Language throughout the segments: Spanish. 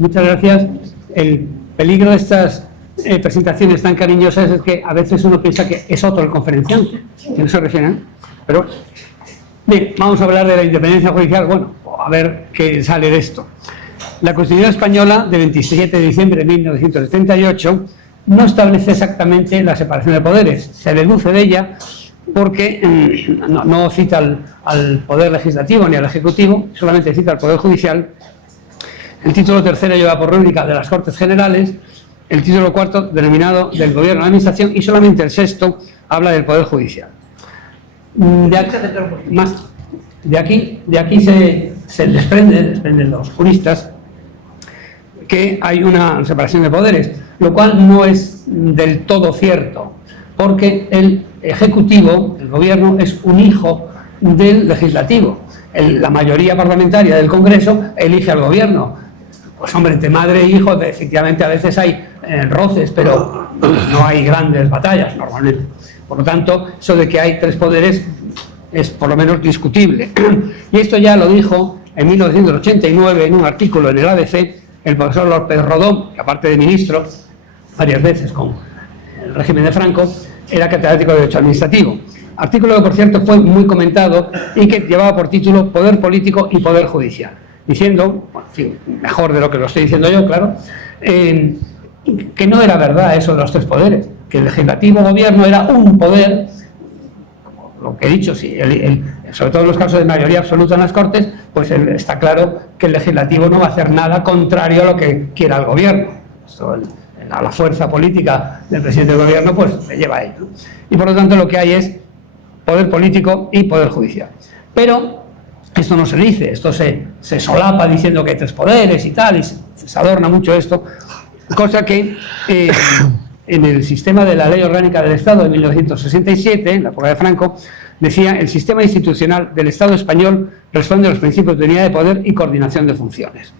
Muchas gracias. El peligro de estas presentaciones tan cariñosas es que a veces uno piensa que es otro el conferenciante, que no se refieren. Pero, bien, vamos a hablar de la independencia judicial. Bueno, a ver qué sale de esto. La Constitución española de 27 de diciembre de 1978 no establece exactamente la separación de poderes. Se deduce de ella porque no cita al Poder Legislativo ni al Ejecutivo, solamente cita al Poder Judicial. El título tercero lleva por rúbrica de las Cortes Generales, el título cuarto denominado del Gobierno de la Administración y solamente el sexto habla del Poder Judicial. De aquí se desprenden los juristas que hay una separación de poderes, lo cual no es del todo cierto, porque el Ejecutivo, el Gobierno, es un hijo del Legislativo. La mayoría parlamentaria del Congreso elige al Gobierno. Pues hombre, entre madre e hijo, efectivamente a veces hay roces, pero no hay grandes batallas normalmente. Por lo tanto, eso de que hay tres poderes es por lo menos discutible. Y esto ya lo dijo en 1989 en un artículo en el ABC el profesor López Rodón, que aparte de ministro, varias veces con el régimen de Franco, era catedrático de Derecho Administrativo. Artículo que, por cierto, fue muy comentado y que llevaba por título Poder Político y Poder Judicial, diciendo, bueno, en fin, mejor de lo que lo estoy diciendo yo, claro, que no era verdad eso de los tres poderes, que el Legislativo Gobierno era un poder, lo que he dicho, sí, sobre todo en los casos de mayoría absoluta en las Cortes, pues está claro que el Legislativo no va a hacer nada contrario a lo que quiera el Gobierno. Esto, la fuerza política del presidente del Gobierno, pues le lleva a ello. Y por lo tanto lo que hay es poder político y poder judicial. Pero esto no se dice, esto se solapa diciendo que hay tres poderes y tal, y se adorna mucho esto, cosa que en el sistema de la Ley Orgánica del Estado de 1967, en la época de Franco, decía: el sistema institucional del Estado español responde a los principios de unidad de poder y coordinación de funciones.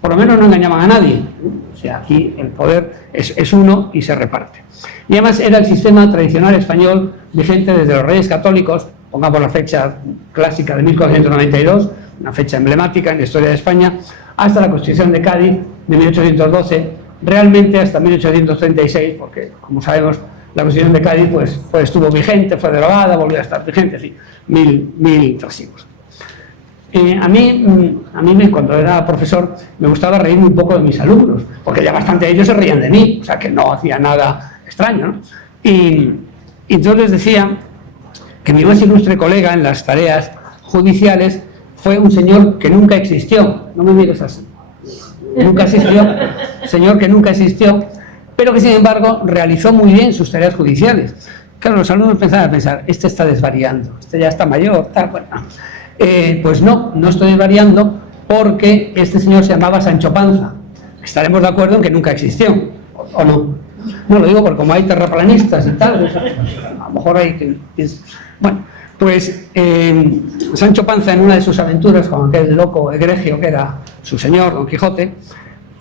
Por lo menos no engañaban a nadie. O sea, aquí el poder es uno y se reparte. Y además era el sistema tradicional español vigente desde los Reyes Católicos, pongamos la fecha clásica de 1492, una fecha emblemática en la historia de España, hasta la Constitución de Cádiz de 1812, realmente hasta 1836, porque, como sabemos, la Constitución de Cádiz pues, estuvo vigente, fue derogada, volvió a estar vigente, en fin, mil trasigos. A mí, cuando era profesor, me gustaba reírme un poco de mis alumnos, porque ya bastante ellos se reían de mí, o sea que no hacía nada extraño, ¿no? Y entonces les decía que mi más ilustre colega en las tareas judiciales fue un señor que nunca existió. No me mires así. Nunca existió, señor que nunca existió, pero que sin embargo realizó muy bien sus tareas judiciales. Claro, los alumnos empezaban a pensar: este está desvariando, este ya está mayor, tal, bueno. Pues no estoy desvariando, porque este señor se llamaba Sancho Panza. Estaremos de acuerdo en que nunca existió, ¿o no? No lo digo porque como hay terraplanistas y tal, a lo mejor hay que... Bueno, pues Sancho Panza, en una de sus aventuras con aquel loco egregio que era su señor, Don Quijote,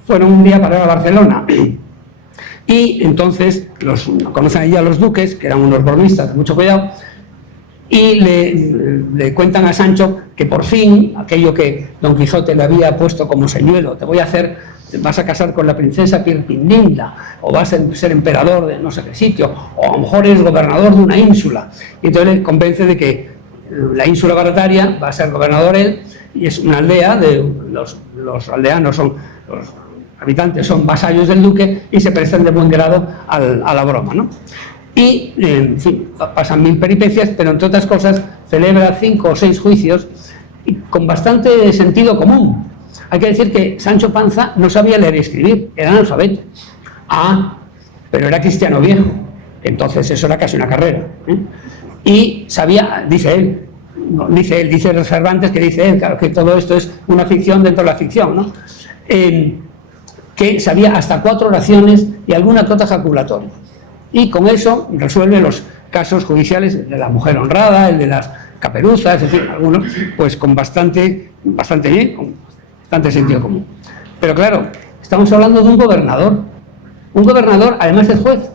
fueron un día para ir a Barcelona. Y entonces conocen allí a los duques, que eran unos bromistas de mucho cuidado, y le cuentan a Sancho que por fin aquello que Don Quijote le había puesto como señuelo: te vas a casar con la princesa Pirpindinda, o vas a ser emperador de no sé qué sitio, o a lo mejor eres gobernador de una ínsula. Y entonces le convence de que la ínsula Barataria va a ser gobernador él, y es una aldea, los aldeanos los habitantes son vasallos del duque y se prestan de buen grado a la broma, ¿no? Y, en fin, pasan mil peripecias, pero entre otras cosas celebra 5 o 6 juicios y con bastante sentido común. Hay que decir que Sancho Panza no sabía leer y escribir, era analfabeto. Pero era cristiano viejo, entonces eso era casi una carrera, ¿eh? Y sabía, dice Cervantes, que dice él, claro que todo esto es una ficción dentro de la ficción, ¿no? Que sabía hasta 4 oraciones y alguna que otra jaculatoria. Y con eso resuelve los casos judiciales, el de la mujer honrada, el de las caperuzas, en fin, algunos, pues con bastante bien, con bastante sentido común. Pero claro, estamos hablando de un gobernador. Un gobernador, además, es juez.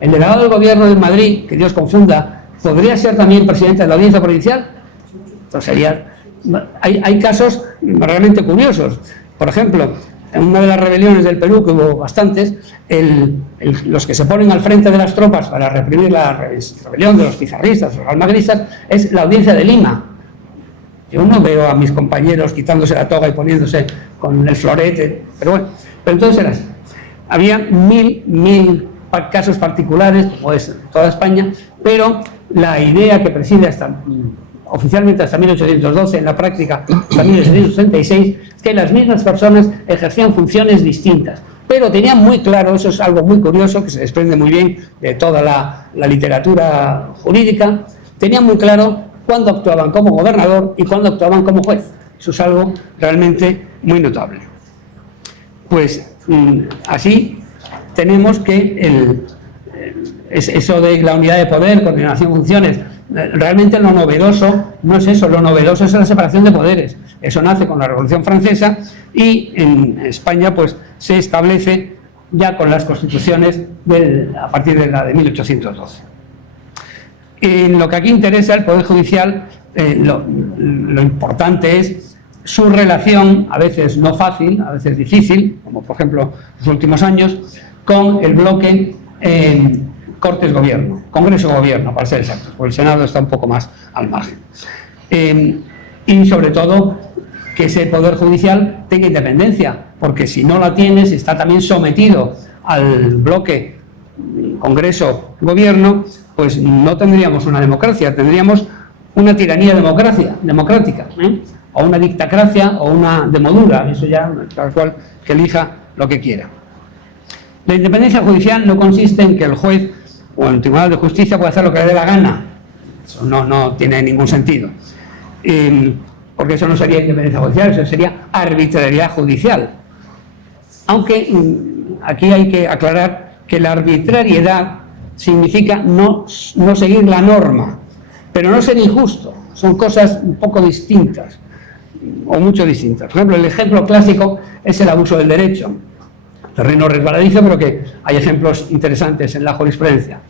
El delegado del gobierno de Madrid, que Dios confunda, ¿podría ser también presidente de la audiencia provincial? Entonces hay casos realmente curiosos. Por ejemplo, en una de las rebeliones del Perú, que hubo bastantes, los que se ponen al frente de las tropas para reprimir la rebelión de los pizarristas, los almagristas, es la Audiencia de Lima. Yo no veo a mis compañeros quitándose la toga y poniéndose con el florete, pero bueno, pero entonces era así. Había mil casos particulares, como es toda España, pero la idea que preside oficialmente hasta 1812, en la práctica hasta 1836, es que las mismas personas ejercían funciones distintas, pero tenían muy claro, eso es algo muy curioso, que se desprende muy bien de toda la literatura jurídica, tenían muy claro cuándo actuaban como gobernador y cuándo actuaban como juez. Eso es algo realmente muy notable. Pues así tenemos que eso de la unidad de poder, coordinación de funciones, realmente lo novedoso no es eso, lo novedoso es la separación de poderes. Eso nace con la Revolución Francesa y en España pues se establece ya con las constituciones a partir de la de 1812. En lo que aquí interesa el Poder Judicial, lo importante es su relación, a veces no fácil, a veces difícil, como por ejemplo los últimos años, con el bloque Cortes-Gobierno, Congreso-Gobierno, para ser exactos, porque el Senado está un poco más al margen. Y sobre todo, que ese Poder Judicial tenga independencia, porque si no la tiene, si está también sometido al bloque Congreso-Gobierno, pues no tendríamos una democracia, tendríamos una tiranía democrática, o una dictacracia o una demodura, eso ya cada cual que elija lo que quiera. La independencia judicial no consiste en que el juez o el Tribunal de Justicia pueda hacer lo que le dé la gana. Eso no tiene ningún sentido. Porque eso no sería independencia judicial, eso sería arbitrariedad judicial. Aunque aquí hay que aclarar que la arbitrariedad significa no seguir la norma, pero no ser injusto. Son cosas un poco distintas, o mucho distintas. Por ejemplo, el ejemplo clásico es el abuso del derecho. Terreno resbaladizo, pero que hay ejemplos interesantes en la jurisprudencia.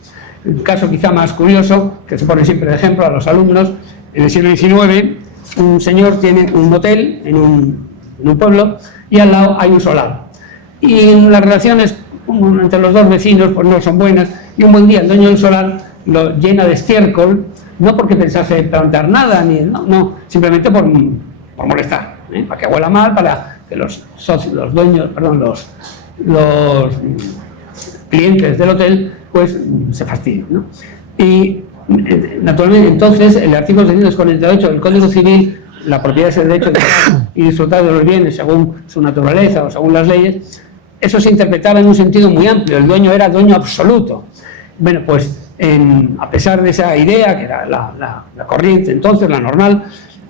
Un caso quizá más curioso, que se pone siempre de ejemplo a los alumnos, en el siglo XIX, un señor tiene un hotel en un pueblo y al lado hay un solar. Y en las relaciones entre los dos vecinos pues no son buenas, y un buen día el dueño del solar lo llena de estiércol, no porque pensase plantar nada, no, simplemente por molestar, para que huela mal, para que los clientes del hotel pues se fastidien, ¿no? Y naturalmente entonces el artículo 348 del Código Civil, la propiedad es el derecho de y disfrutar de los bienes según su naturaleza o según las leyes, eso se interpretaba en un sentido muy amplio, el dueño era dueño absoluto. Bueno, pues a pesar de esa idea, que era la corriente entonces, la normal,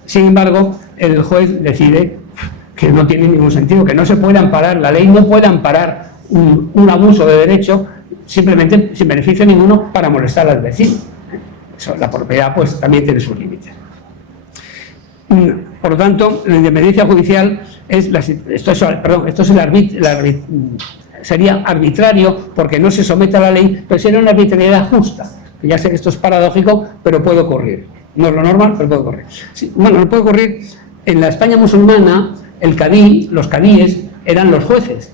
sin embargo, el juez decide que no tiene ningún sentido, que no se puede amparar, la ley no puede amparar un abuso de derecho simplemente sin beneficio ninguno para molestar al vecino. Eso, la propiedad pues también tiene sus límites. Por lo tanto, la independencia judicial sería arbitrario porque no se somete a la ley, pero sería una arbitrariedad justa. Ya sé que esto es paradójico, pero puede ocurrir. No es lo normal, pero puede ocurrir. Sí, bueno, puede ocurrir en la España musulmana. Los cadíes eran los jueces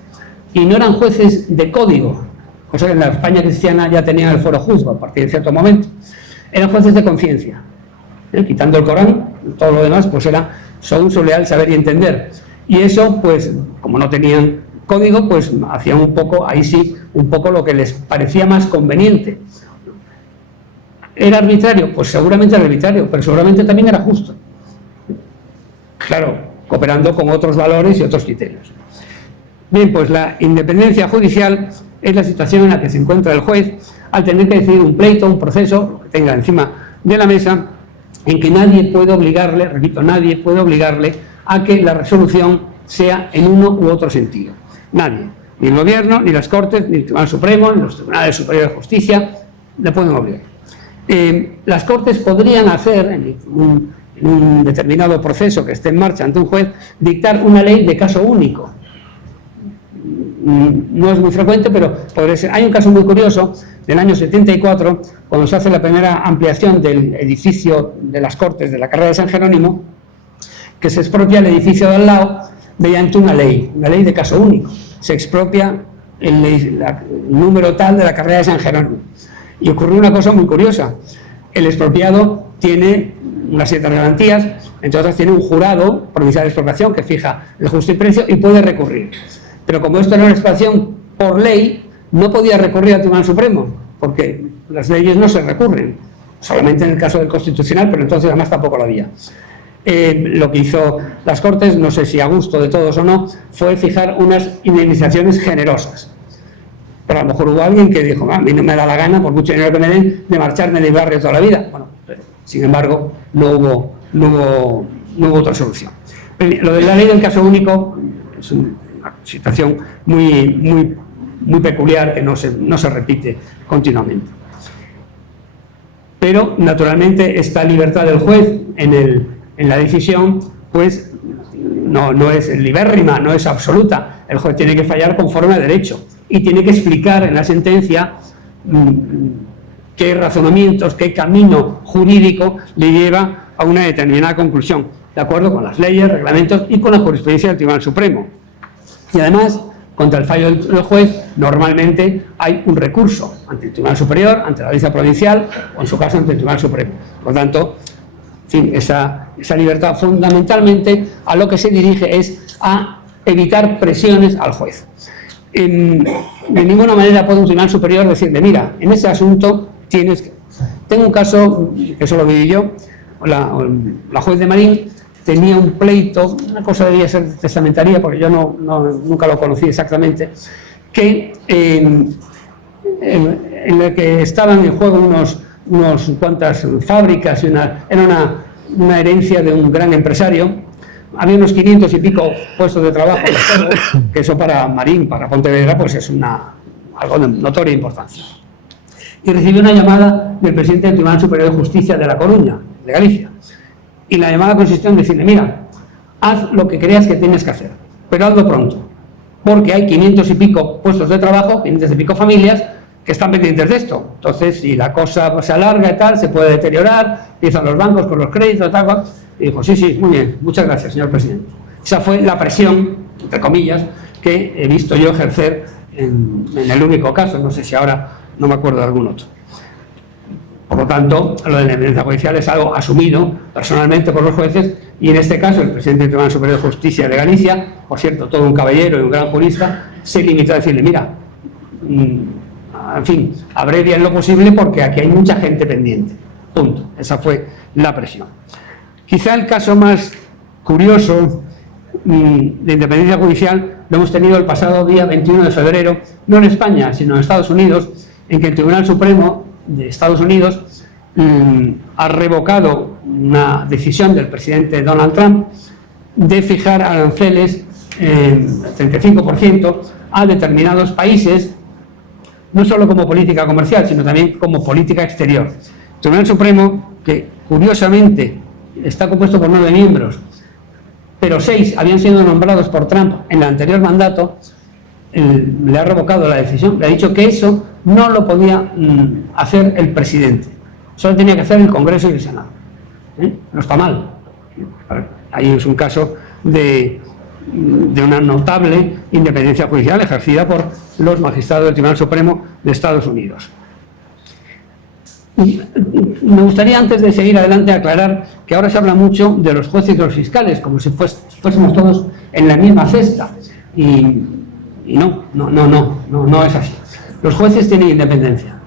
y no eran jueces de código, cosa que en la España cristiana ya tenían el foro juzgo a partir de cierto momento. Eran jueces de conciencia, quitando el Corán, todo lo demás pues era según su leal saber y entender, y eso pues como no tenían código pues hacían un poco lo que les parecía más conveniente. ¿Era arbitrario? Pues seguramente era arbitrario, pero seguramente también era justo, claro, cooperando con otros valores y otros criterios. Bien, pues la independencia judicial es la situación en la que se encuentra el juez al tener que decidir un pleito, un proceso, lo que tenga encima de la mesa, en que nadie puede obligarle, repito, nadie puede obligarle a que la resolución sea en uno u otro sentido. Nadie, ni el gobierno, ni las Cortes, ni el Tribunal Supremo, ni los Tribunales Superiores de Justicia, le pueden obligar. Las Cortes podrían hacer, en un determinado proceso que esté en marcha ante un juez, dictar una ley de caso único. No es muy frecuente, pero podría ser. Hay un caso muy curioso del año 74, cuando se hace la primera ampliación del edificio de las Cortes de la carrera de San Jerónimo, que se expropia el edificio de al lado mediante una ley de caso único. Se expropia el número tal de la carrera de San Jerónimo. Y ocurrió una cosa muy curiosa. El expropiado tiene unas ciertas garantías, entre otras tiene un jurado provincial de expropiación que fija el justo y precio y puede recurrir. Pero como esto era una expropiación por ley, no podía recurrir al Tribunal Supremo, porque las leyes no se recurren, solamente en el caso del Constitucional, pero entonces además tampoco lo había. Lo que hizo las Cortes, no sé si a gusto de todos o no, fue fijar unas indemnizaciones generosas. Pero a lo mejor hubo alguien que dijo, a mí no me da la gana, por mucho dinero que me den, de marcharme del barrio toda la vida. Bueno, sin embargo, no hubo otra solución. Lo de la ley del caso único es una situación muy peculiar que no se repite continuamente. Pero, naturalmente, esta libertad del juez en la decisión, pues, no es libérrima, no es absoluta. El juez tiene que fallar conforme a derecho y tiene que explicar en la sentencia qué razonamientos, qué camino jurídico le lleva a una determinada conclusión, de acuerdo con las leyes, reglamentos y con la jurisprudencia del Tribunal Supremo. Y además, contra el fallo del juez, normalmente hay un recurso ante el Tribunal Superior, ante la Audiencia Provincial o, en su caso, ante el Tribunal Supremo. Por lo tanto, en fin, esa libertad fundamentalmente a lo que se dirige es a evitar presiones al juez. De ninguna manera puede un Tribunal Superior decirle, mira, en ese asunto tienes que... Tengo un caso, que eso lo viví yo, la juez de Marín tenía un pleito, una cosa debía ser testamentaria, porque yo nunca lo conocí exactamente, que en el que estaban en juego unos cuantas fábricas, era una herencia de un gran empresario. Había unos 500 y pico puestos de trabajo, que eso para Marín, para Pontevedra, pues es algo de notoria importancia. Y recibió una llamada del presidente del Tribunal Superior de Justicia de La Coruña, de Galicia. Y la llamada consistió en decirle, mira, haz lo que creas que tienes que hacer, pero hazlo pronto, porque hay 500 y pico puestos de trabajo, 500 y pico familias, que están pendientes de esto. Entonces, si la cosa se alarga y tal, se puede deteriorar, empiezan los bancos con los créditos, tal. Y dijo, sí, muy bien, muchas gracias, señor presidente. Esa fue la presión, entre comillas, que he visto yo ejercer en el único caso, no sé si ahora no me acuerdo de algún otro. Por lo tanto, lo de la independencia judicial es algo asumido personalmente por los jueces, y en este caso el presidente del Tribunal Superior de Justicia de Galicia, por cierto, todo un caballero y un gran jurista, se limitó a decirle, mira, en fin, abrevia en lo posible porque aquí hay mucha gente pendiente. Punto. Esa fue la presión. Quizá el caso más curioso de independencia judicial lo hemos tenido el pasado día 21 de febrero, no en España, sino en Estados Unidos, en que el Tribunal Supremo de Estados Unidos ha revocado una decisión del presidente Donald Trump de fijar aranceles 35% a determinados países, no solo como política comercial, sino también como política exterior. El Tribunal Supremo, que curiosamente está compuesto por 9 miembros, pero 6 habían sido nombrados por Trump en el anterior mandato, le ha revocado la decisión, le ha dicho que eso no lo podía hacer el presidente, solo tenía que hacer el Congreso y el Senado. No está mal. Ahí es un caso de una notable independencia judicial ejercida por los magistrados del Tribunal Supremo de Estados Unidos. Me gustaría, antes de seguir adelante, aclarar que ahora se habla mucho de los jueces y los fiscales, como si fuésemos todos en la misma cesta. Y no es así. Los jueces tienen independencia.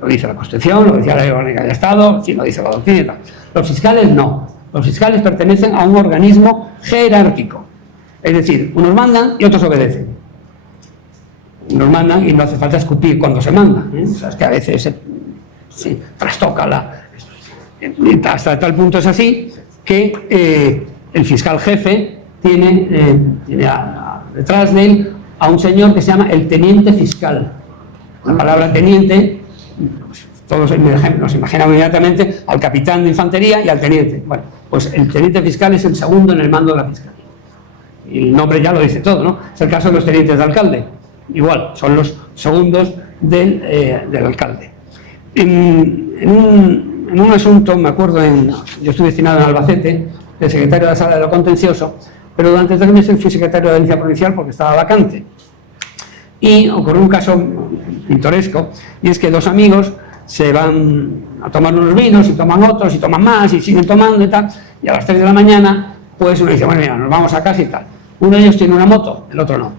Lo dice la Constitución, lo decía la Ley Orgánica del Estado, sí, lo dice la doctrina y tal. Los fiscales no. Los fiscales pertenecen a un organismo jerárquico. Es decir, unos mandan y otros obedecen. Unos mandan y no hace falta escupir cuando se manda. O sea, es que a veces se trastoca hasta tal punto es así que el fiscal jefe tiene detrás de él a un señor que se llama el teniente fiscal. La palabra teniente, todos nos imaginamos inmediatamente al capitán de infantería y al teniente. Bueno, pues el teniente fiscal es el segundo en el mando de la fiscalía. Y el nombre ya lo dice todo, ¿no? Es el caso de los tenientes de alcalde. Igual, son los segundos del alcalde. En un asunto, me acuerdo, yo estuve destinado en Albacete, el secretario de la Sala de lo Contencioso, pero durante 3 meses fui secretario de la Audiencia Provincial porque estaba vacante. Y ocurrió un caso pintoresco, y es que 2 amigos se van a tomar unos vinos y toman otros y toman más y siguen tomando y tal, y a las 3 de la mañana pues uno dice, bueno, mira, nos vamos a casa y tal. Uno de ellos tiene una moto, el otro no,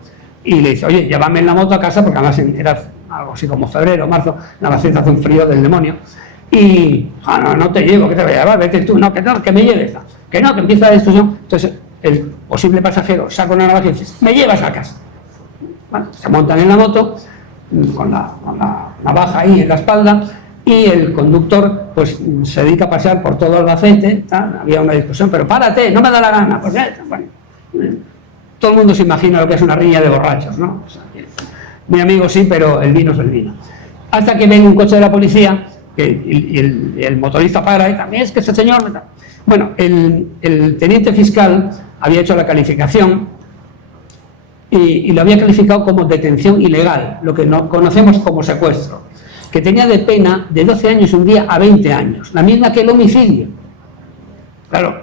y le dice, oye, llévame en la moto a casa, porque además era algo así como febrero, marzo, en Albacete hace un frío del demonio, y no te llevo, que te voy a llevar, vete tú, no, que me lleves, que no, que empieza la discusión. Entonces el posible pasajero saca una navaja y dice, me llevas a casa. Bueno, se montan en la moto con la navaja ahí en la espalda, y el conductor pues se dedica a pasear por todo Albacete, ¿tal? Había una discusión, pero párate, no me da la gana, pues, bueno, todo el mundo se imagina lo que es una riña de borrachos, ¿no? O sea, mi amigo sí, pero el vino es el vino. Hasta que ven un coche de la policía y el motorista para y también es que ese señor... Bueno, el teniente fiscal había hecho la calificación y lo había calificado como detención ilegal, lo que no conocemos como secuestro, que tenía de pena de 12 años un día a 20 años, la misma que el homicidio. Claro,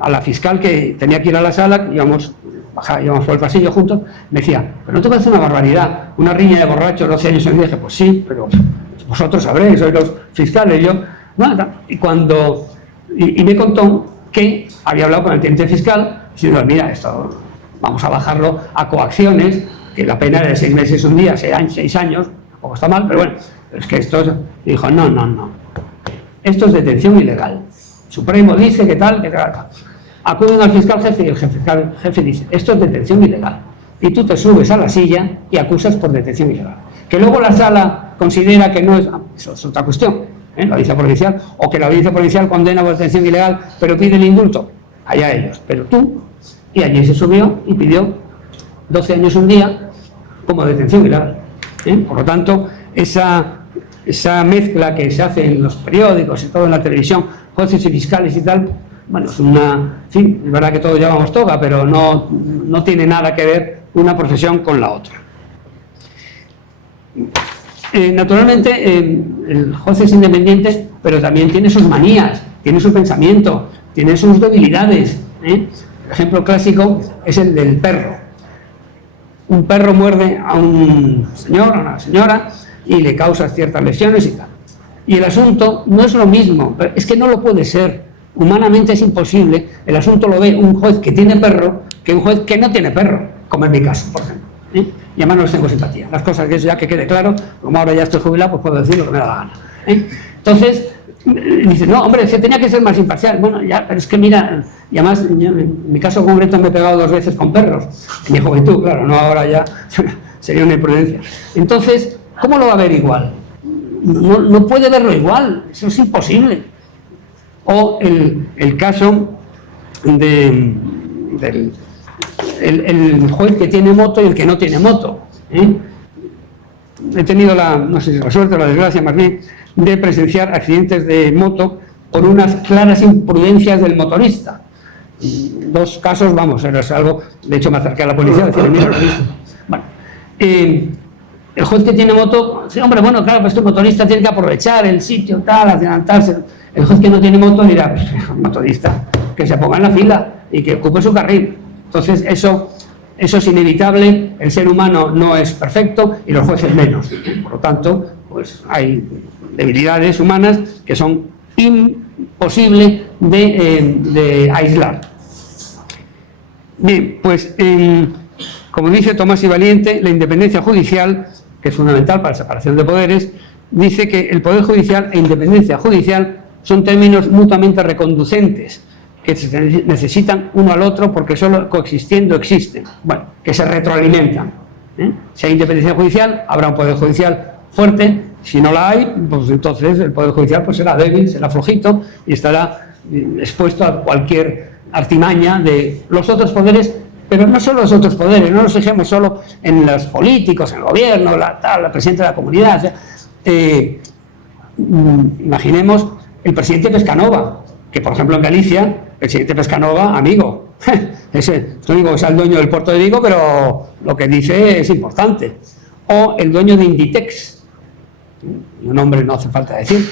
a la fiscal que tenía que ir a la sala, íbamos por el pasillo juntos, me decía, pero ¿no te parece una barbaridad? Una riña de borrachos, 12 años un día. Dije, pues sí, pero vosotros sabréis, sois los fiscales, yo... Bueno, y me contó que había hablado con el teniente fiscal, diciendo, mira, esto vamos a bajarlo a coacciones, que la pena era de 6 meses un día, 6 años, tampoco está mal, pero bueno, es que esto es... Y dijo, no, esto es detención ilegal. Supremo dice que tal. Acuden al fiscal jefe y el fiscal jefe dice, esto es detención ilegal. Y tú te subes a la silla y acusas por detención ilegal. Que luego la sala considera que no es... Eso es otra cuestión, la audiencia provincial, o que la audiencia provincial condena por detención ilegal, pero pide el indulto. Allá ellos. Pero tú, y allí se subió y pidió 12 años un día como detención ilegal. Por lo tanto, esa mezcla que se hace en los periódicos y todo en la televisión, jueces y fiscales y tal, bueno, es una... Sí, es verdad que todos llevamos toga, pero no tiene nada que ver una profesión con la otra. Naturalmente, el juez es independiente, pero también tiene sus manías, tiene su pensamiento, tiene sus debilidades. El ejemplo clásico es el del perro. Un perro muerde a un señor, a una señora, y le causa ciertas lesiones y tal. Y el asunto no es lo mismo, es que no lo puede ser. Humanamente es imposible. El asunto lo ve un juez que tiene perro que un juez que no tiene perro, como en mi caso, por ejemplo. Y además no les tengo simpatía. Las cosas que eso ya que quede claro, como ahora ya estoy jubilado, pues puedo decir lo que me da la gana. Entonces, dice, no, hombre, se tenía que ser más imparcial. Bueno, ya, pero es que mira, y además, yo, en mi caso concreto me he pegado 2 veces con perros. En mi juventud, claro, no ahora ya, sería una imprudencia. Entonces, ¿cómo lo va a ver igual? No puede verlo igual, eso es imposible. O el caso del juez que tiene moto y el que no tiene moto. He tenido no sé si la suerte o la desgracia más bien, de presenciar accidentes de moto por unas claras imprudencias del motorista. 2 casos, vamos, era algo, de hecho me acerqué a la policía y decía, mira, lo he visto. Bueno, el juez que tiene moto, sí, hombre, bueno, claro, pues el motorista tiene que aprovechar el sitio, tal, adelantarse. El juez que no tiene moto dirá, pues, el motorista, que se ponga en la fila y que ocupe su carril. Entonces, eso es inevitable, el ser humano no es perfecto y los jueces menos. Por lo tanto, pues hay debilidades humanas que son imposibles de aislar. Bien, pues como dice Tomás y Valiente, la independencia judicial, que es fundamental para la separación de poderes, dice que el poder judicial e independencia judicial son términos mutuamente reconducentes, que se necesitan uno al otro porque solo coexistiendo existen, bueno, que se retroalimentan. Si hay independencia judicial, habrá un poder judicial fuerte. Si no la hay, pues entonces el poder judicial pues será débil, será flojito y estará expuesto a cualquier artimaña de los otros poderes. Pero no solo los otros poderes, no nos fijemos solo en los políticos, en el gobierno, la presidenta de la comunidad. Imaginemos el presidente Pescanova, que por ejemplo en Galicia, el presidente Pescanova, amigo, no digo que sea el dueño del puerto de Vigo, pero lo que dice es importante. O el dueño de Inditex, un nombre no hace falta decir,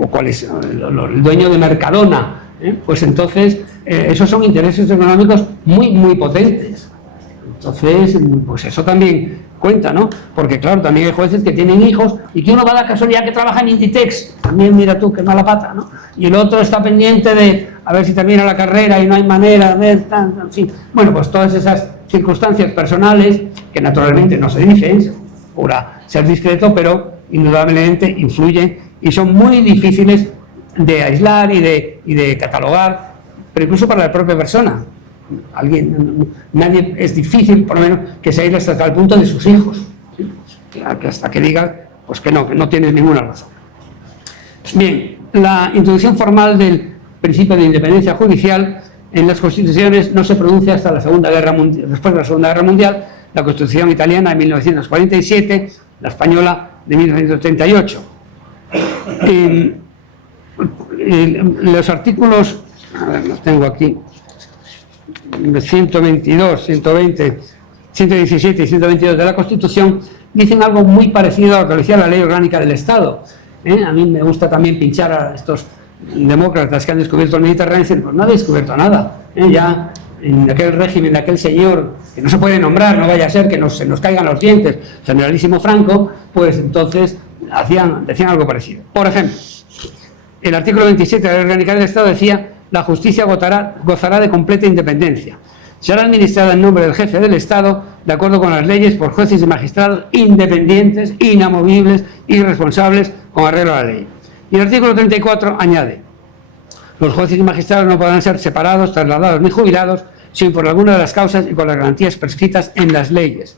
o cuál es el dueño de Mercadona, pues entonces esos son intereses económicos muy potentes. Entonces, pues eso también cuenta, ¿no? Porque claro, también hay jueces que tienen hijos y que uno va a la casualidad que trabaja en Inditex, también mira tú, qué mala pata, ¿no? Y el otro está pendiente de a ver si termina la carrera y no hay manera, en fin. Bueno, pues todas esas circunstancias personales, que naturalmente no se dicen, se procura ser discreto, pero indudablemente influyen y son muy difíciles de aislar y de catalogar, pero incluso para la propia persona. Nadie, es difícil, por lo menos, que se aísle hasta el punto de sus hijos, ¿sí? Que hasta que diga pues que no tiene ninguna razón. Bien, la introducción formal del principio de independencia judicial en las constituciones no se produce hasta la Segunda Guerra Mundial. Después de la Segunda Guerra Mundial, la Constitución italiana de 1947, la española de 1938. Los artículos, a ver, los tengo aquí, 122, 120, 117 y 122 de la Constitución dicen algo muy parecido a lo que decía la Ley Orgánica del Estado. A mí me gusta también pinchar a estos demócratas que han descubierto el Mediterráneo y dicen, pues no ha descubierto nada. Ya en aquel régimen de aquel señor que no se puede nombrar, no vaya a ser que se nos caigan los dientes, generalísimo Franco, pues entonces decían algo parecido. Por ejemplo, el artículo 27 de la Ley Orgánica del Estado decía: la justicia gozará de completa independencia. Será administrada en nombre del jefe del Estado, de acuerdo con las leyes, por jueces y magistrados independientes, inamovibles y responsables con arreglo a la ley. Y el artículo 34 añade: los jueces y magistrados no podrán ser separados, trasladados ni jubilados, sino por alguna de las causas y con las garantías prescritas en las leyes.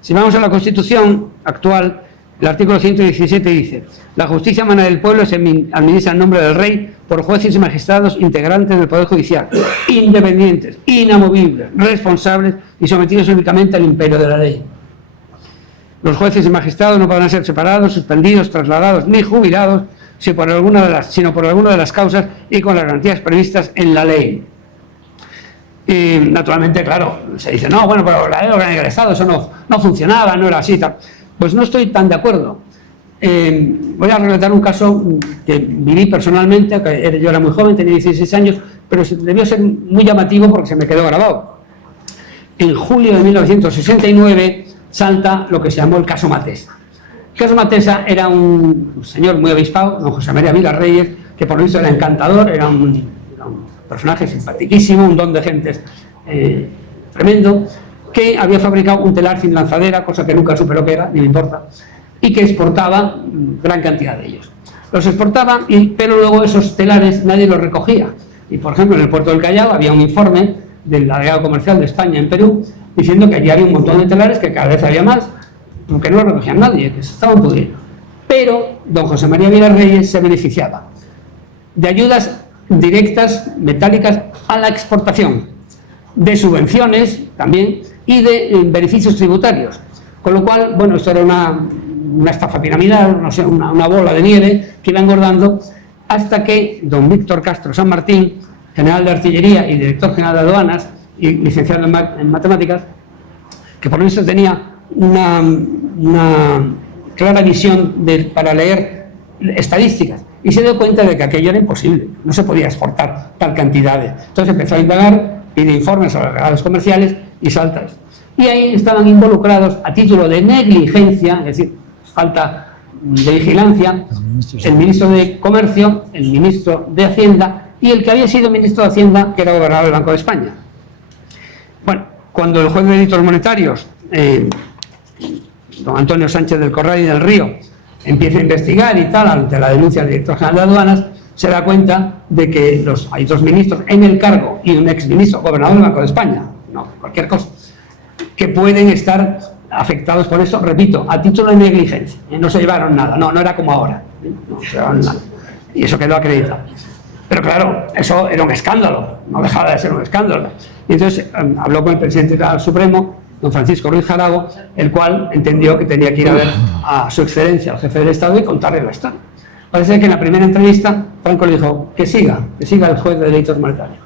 Si vamos a la Constitución actual, el artículo 117 dice: la justicia emana del pueblo y se administra en nombre del rey por jueces y magistrados integrantes del Poder Judicial, independientes, inamovibles, responsables y sometidos únicamente al imperio de la ley. Los jueces y magistrados no podrán ser separados, suspendidos, trasladados ni jubilados, sino por alguna de las causas y con las garantías previstas en la ley. Y, naturalmente, claro, se dice, no, bueno, pero la Ley Orgánica del Estado, eso no funcionaba, no era así, tal. Pues no estoy tan de acuerdo. Voy a relatar un caso que viví personalmente, que yo era muy joven, tenía 16 años, pero debió ser muy llamativo porque se me quedó grabado. En julio de 1969 salta lo que se llamó el caso Matesa. El caso Matesa era un señor muy avispado, don José María Vilarreyes, que por lo visto era encantador, era un personaje simpaticísimo, un don de gentes tremendo, que había fabricado un telar sin lanzadera, cosa que nunca supe lo que era, ni me importa, y que exportaba gran cantidad de ellos. Los exportaba, pero luego esos telares nadie los recogía. Y, por ejemplo, en el puerto del Callao había un informe del delegado comercial de España en Perú diciendo que allí había un montón de telares, que cada vez había más, porque no los recogían nadie, que se estaban pudriendo. Pero don José María Vilarreyes se beneficiaba de ayudas directas, metálicas, a la exportación, de subvenciones también, y de beneficios tributarios. Con lo cual, bueno, esto era una estafa piramidal, no sé, una bola de nieve que iba engordando, hasta que don Víctor Castro San Martín, general de artillería y director general de aduanas, y licenciado en matemáticas, que por lo visto tenía una clara visión para leer estadísticas, y se dio cuenta de que aquello era imposible, no se podía exportar tal cantidad. Entonces empezó a indagar, pide informes a los delegados comerciales y salta esto. Y ahí estaban involucrados, a título de negligencia, es decir, falta de vigilancia, el ministro de Comercio, el ministro de Hacienda y el que había sido ministro de Hacienda, que era gobernador del Banco de España. Bueno, cuando el juez de delitos monetarios, don Antonio Sánchez del Corral y del Río, empieza a investigar y tal, ante la denuncia del director general de aduanas, se da cuenta de que hay dos ministros en el cargo y un exministro, gobernador del Banco de España, no, cualquier cosa, que pueden estar afectados por eso, repito, a título de negligencia. No se llevaron nada, no era como ahora, no se llevaron nada. Y eso quedó acreditado. Pero claro, eso era un escándalo, no dejaba de ser un escándalo. Y entonces habló con el presidente del Supremo, don Francisco Ruiz Jarago, el cual entendió que tenía que ir a ver a su excelencia, al jefe del Estado, y contarle la historia. Parece que en la primera entrevista Franco le dijo que siga el juez de delitos monetarios.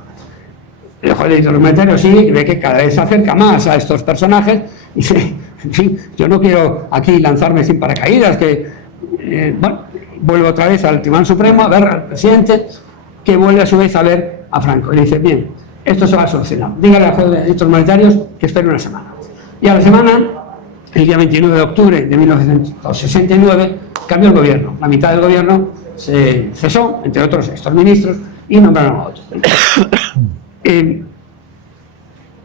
El juez de delitos monetarios sigue y ve que cada vez se acerca más a estos personajes y dice, en fin, yo no quiero aquí lanzarme sin paracaídas, bueno, vuelve otra vez al Tribunal Supremo a ver al presidente, que vuelve a su vez a ver a Franco y le dice: bien, esto se va a solucionar, dígale al juez de delitos monetarios que espere una semana. Y a la semana, el día 29 de octubre de 1969, cambió el gobierno. La mitad del gobierno se cesó, entre otros estos ministros, y nombraron a otros.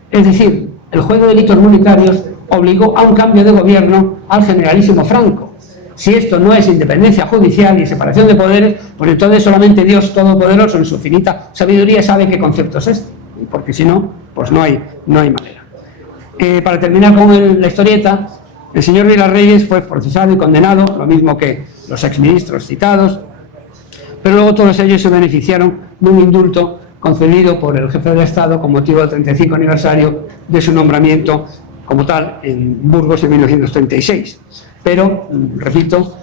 Es decir, el juez de delitos monetarios obligó a un cambio de gobierno al generalísimo Franco. Si esto no es independencia judicial y separación de poderes, pues entonces solamente Dios Todopoderoso en su finita sabiduría sabe qué concepto es este, porque si no, pues no hay manera. Para terminar con la historieta, el señor Vilarreyes fue procesado y condenado, lo mismo que los exministros citados, pero luego todos ellos se beneficiaron de un indulto concedido por el jefe de Estado con motivo del 35 aniversario de su nombramiento como tal en Burgos en 1936. Pero, repito,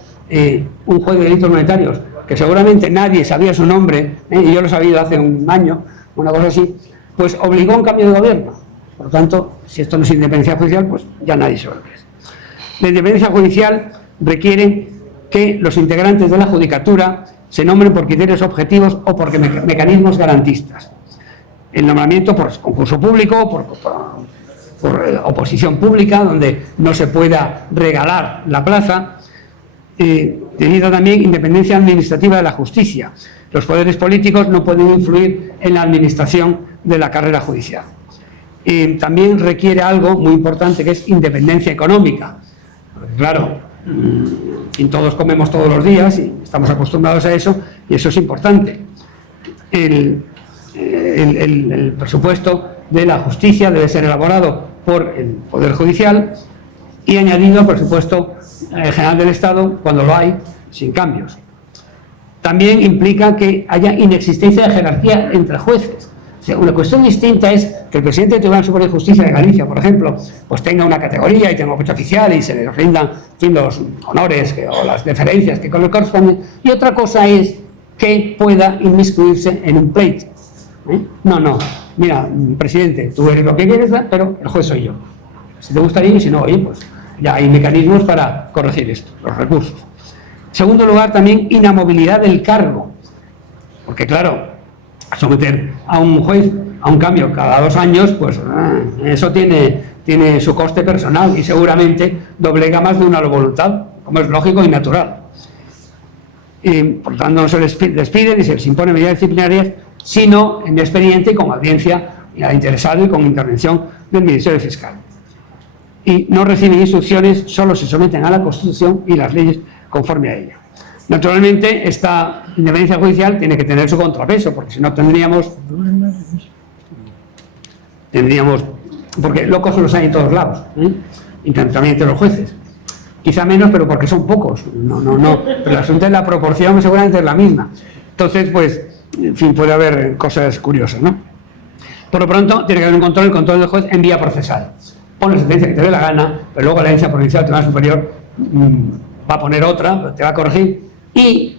un juez de delitos monetarios, que seguramente nadie sabía su nombre, y yo lo he sabido hace un año, una cosa así, pues obligó a un cambio de gobierno. Por lo tanto, si esto no es independencia judicial, pues ya nadie sabe lo que es. La independencia judicial requiere que los integrantes de la judicatura se nombren por criterios objetivos o por mecanismos garantistas. El nombramiento por concurso público, por oposición pública, donde no se pueda regalar la plaza. Necesita también independencia administrativa de la justicia. Los poderes políticos no pueden influir en la administración de la carrera judicial. También requiere algo muy importante, que es independencia económica. Claro, todos comemos todos los días y estamos acostumbrados a eso, y eso es importante. El presupuesto de la justicia debe ser elaborado por el Poder Judicial y añadido al presupuesto general del Estado, cuando lo hay, sin cambios. También implica que haya inexistencia de jerarquía entre jueces. O sea, una cuestión distinta es que el presidente del Tribunal Superior de Justicia de Galicia, por ejemplo, pues tenga una categoría y tenga un puesto oficial y se le rindan, en fin, los honores o las deferencias que le corresponden, y otra cosa es que pueda inmiscuirse en un pleito. No, mira, presidente, tú eres lo que quieres, pero el juez soy yo. Si te gustaría, y si no, oye, pues ya hay mecanismos para corregir esto, los recursos. En segundo lugar, también inamovilidad del cargo, porque claro, someter a un juez a un cambio cada 2 años, pues eso tiene su coste personal y seguramente doblega más de una voluntad, como es lógico y natural. Y, por tanto, no se les despide ni se les impone medidas disciplinarias, sino en expediente y con audiencia al interesado y con intervención del Ministerio Fiscal. Y no reciben instrucciones, solo se someten a la Constitución y las leyes conforme a ella. Naturalmente, esta independencia judicial tiene que tener su contrapeso, porque si no tendríamos, porque locos los hay en todos lados, también entre los jueces. Quizá menos, pero porque son pocos. No. Pero el asunto de la proporción seguramente es la misma. Entonces, pues, en fin, puede haber cosas curiosas, ¿no? Por lo pronto, tiene que haber un control, el control del juez en vía procesal. Pon la sentencia que te dé la gana, pero luego la audiencia provincial del Tribunal Superior va a poner otra, te va a corregir y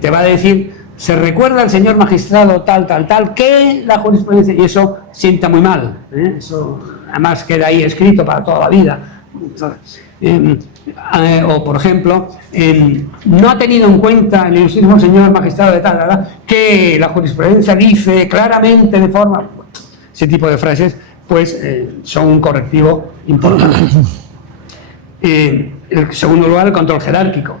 te va a decir: se recuerda al señor magistrado tal, que la jurisprudencia, y eso sienta muy mal, eso además queda ahí escrito para toda la vida. O por ejemplo, no ha tenido en cuenta el ilustrísimo señor magistrado de tal, que la jurisprudencia dice claramente de forma, ese tipo de frases, pues son un correctivo importante. En segundo lugar, el control jerárquico.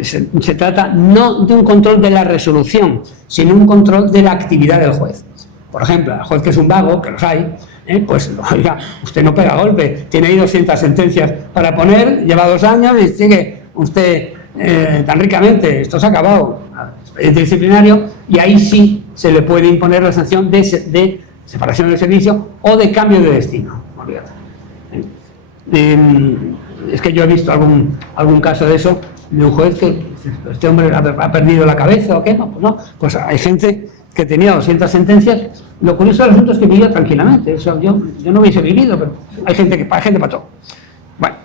Se trata no de un control de la resolución, sino un control de la actividad del juez. Por ejemplo, el juez que es un vago, que los hay, pues, oiga, usted no pega golpe, tiene ahí 200 sentencias para poner, lleva 2 años y sigue usted tan ricamente, esto se ha acabado, expediente disciplinario, y ahí sí se le puede imponer la sanción de separación del servicio o de cambio de destino. Olvídate. Es que yo he visto algún caso de eso, de un juez que este hombre ha perdido la cabeza o qué, pues hay gente que tenía 200 sentencias. Lo curioso del asunto es que vivía tranquilamente. Eso yo no hubiese vivido, pero hay gente para todo. Bueno,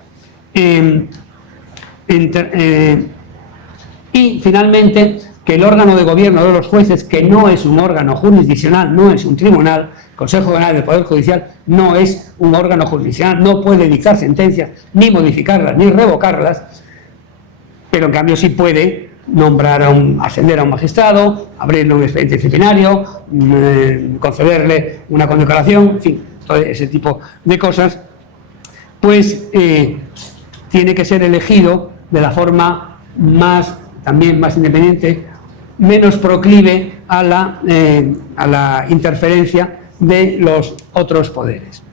y finalmente, que el órgano de gobierno de los jueces, que no es un órgano jurisdiccional, no es un tribunal, Consejo General del Poder Judicial no es un órgano jurisdiccional, no puede dictar sentencias, ni modificarlas, ni revocarlas, pero en cambio sí puede ascender a un magistrado, abrirle un expediente disciplinario, concederle una condecoración, en fin, todo ese tipo de cosas, pues tiene que ser elegido de la forma también más independiente, menos proclive a la interferencia de los otros poderes.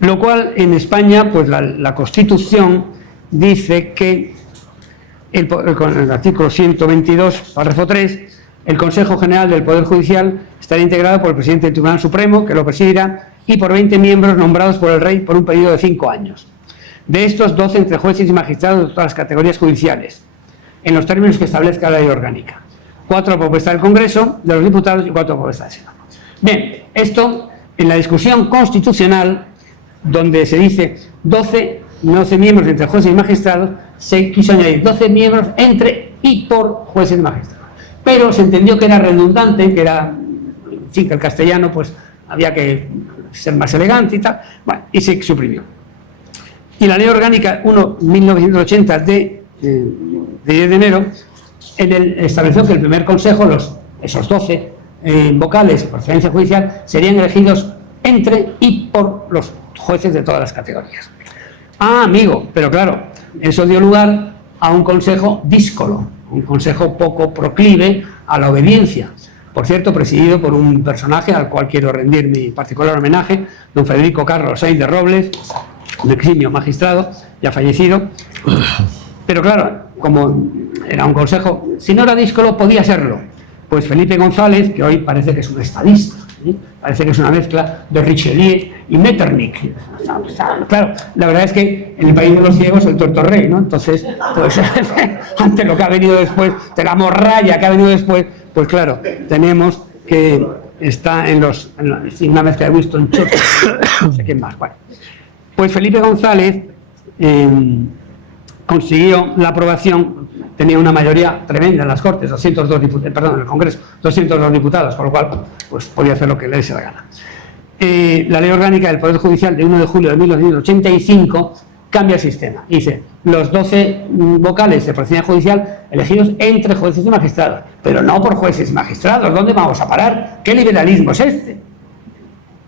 Lo cual en España, pues la Constitución dice que con el artículo 122, párrafo 3, el Consejo General del Poder Judicial estará integrado por el presidente del Tribunal Supremo, que lo presidirá, y por 20 miembros nombrados por el Rey por un periodo de 5 años. De estos, 12 entre jueces y magistrados de todas las categorías judiciales, en los términos que establezca la ley orgánica. 4 a propuesta del Congreso, de los diputados, y 4 a propuesta del Senado. Bien, esto en la discusión constitucional, donde se dice 12 miembros entre jueces y magistrados, se quiso añadir 12 miembros entre y por jueces y magistrados. Pero se entendió que era redundante, que era, en fin, que el castellano pues había que ser más elegante y tal, bueno, y se suprimió. Y la ley orgánica 1/1980 de 10 de enero estableció que el primer consejo, esos 12 vocales por procedencia judicial, serían elegidos entre y por los jueces de todas las categorías. Ah, amigo, pero claro, eso dio lugar a un consejo díscolo, un consejo poco proclive a la obediencia. Por cierto, presidido por un personaje al cual quiero rendir mi particular homenaje, don Federico Carlos Sainz de Robles, un eximio magistrado, ya fallecido. Pero claro, como era un consejo, si no era díscolo, podía serlo. Pues Felipe González, que hoy parece que es un estadista, ¿sí? Parece que es una mezcla de Richelieu y Metternich. Claro, la verdad es que en el país de los ciegos el tuerto rey, ¿no? Entonces, pues ante lo que ha venido después, de la morralla que ha venido después, pues claro, tenemos que está en una mezcla de Winston Churchill, no sé quién más. Bueno, pues Felipe González consiguió la aprobación, tenía una mayoría tremenda en las Cortes, 202 diputados, perdón, en el Congreso, 202 diputados, con lo cual pues podía hacer lo que le diese la gana. La ley orgánica del Poder Judicial de 1 de julio de 1985 cambia el sistema. Dice, los 12 vocales de procedencia judicial elegidos entre jueces y magistrados, pero no por jueces y magistrados. ¿Dónde vamos a parar? ¿Qué liberalismo es este?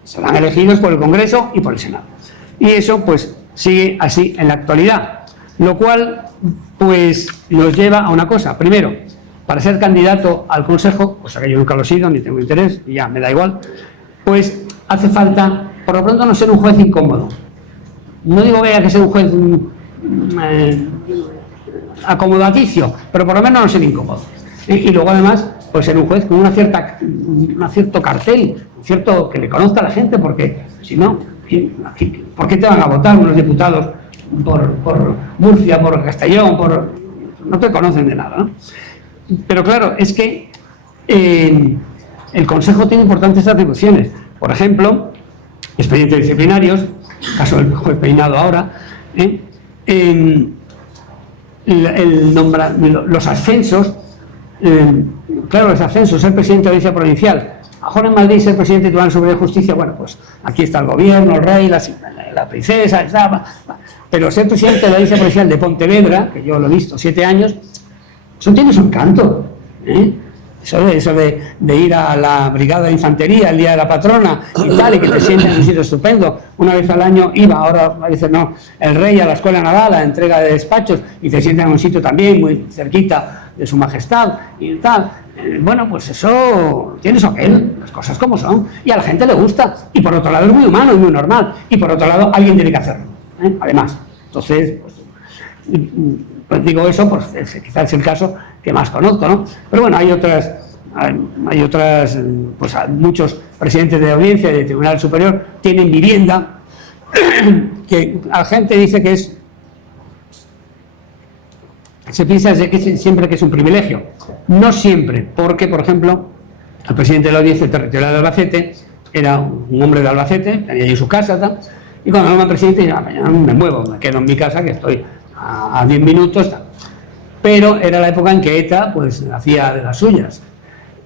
Serán elegidos por el Congreso y por el Senado. Y eso pues sigue así en la actualidad, lo cual pues nos lleva a una cosa. Primero, para ser candidato al Consejo, cosa que yo nunca lo he sido, ni tengo interés, y ya me da igual, pues hace falta, por lo pronto, no ser un juez incómodo. No digo que haya que ser un juez acomodaticio, pero por lo menos no ser incómodo. Y luego además, pues ser un juez con un cierto cartel, cierto que le conozca a la gente, porque si no, ¿por qué te van a votar unos diputados por Murcia, por Castellón, no te conocen de nada, ¿no? Pero claro, es que el Consejo tiene importantes atribuciones. Por ejemplo, expedientes disciplinarios, caso del juez Peinado ahora, los ascensos, claro, los ascensos, ser presidente de la audiencia provincial, ahora en Madrid ser presidente del Tribunal Superior de Justicia, bueno, pues aquí está el gobierno, el rey, la princesa, pero ser presidente de la audiencia provincial de Pontevedra, que yo lo he visto 7 años, eso tiene su encanto, ¿eh? Eso de ir a la brigada de infantería el día de la patrona y tal, y que te sienten en un sitio estupendo. Una vez al año iba, ahora dice no, el rey a la escuela naval, a entrega de despachos, y te sienten en un sitio también muy cerquita de su majestad y tal. Bueno, pues eso tiene su aquel, las cosas como son, y a la gente le gusta, y por otro lado es muy humano y muy normal, y por otro lado alguien tiene que hacerlo, ¿eh? Además. Entonces, pues digo eso, pues quizás es el caso que más conozco, ¿no? Pero bueno, hay otras, pues muchos presidentes de audiencia y de Tribunal Superior tienen vivienda, que la gente dice que se piensa que siempre que es un privilegio. No siempre, porque, por ejemplo, el presidente de la Audiencia Territorial de Albacete era un hombre de Albacete, tenía allí su casa, tal, y cuando era presidente, ya me muevo, me quedo en mi casa, que estoy a 10 minutos, tal. Pero era la época en que ETA pues hacía de las suyas,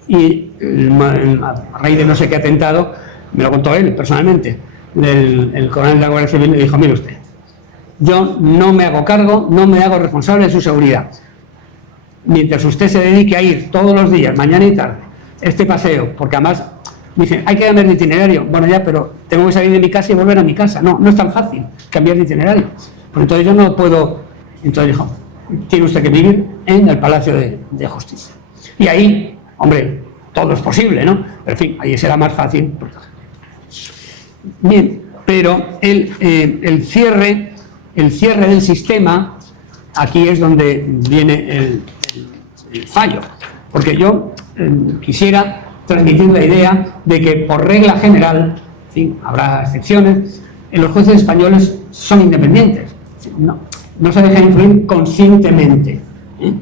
y a raíz de no sé qué atentado, me lo contó él personalmente, el coronel de la Guardia Civil, le dijo, mire usted, yo no me hago cargo, no me hago responsable de su seguridad. mientras usted se dedique a ir todos los días, mañana y tarde, este paseo, porque además me dicen, hay que cambiar de itinerario. Bueno, ya, pero tengo que salir de mi casa y volver a mi casa. No, no es tan fácil cambiar de itinerario. Pues entonces yo no puedo. Entonces dijo, tiene usted que vivir en el Palacio de Justicia. Y ahí, hombre, todo es posible, ¿no? Pero en fin, ahí será más fácil. Bien, pero el cierre del sistema, aquí es donde viene el fallo. Porque yo quisiera transmitir la idea de que por regla general, en fin, habrá excepciones, los jueces españoles son independientes, no se dejan influir conscientemente, ¿eh?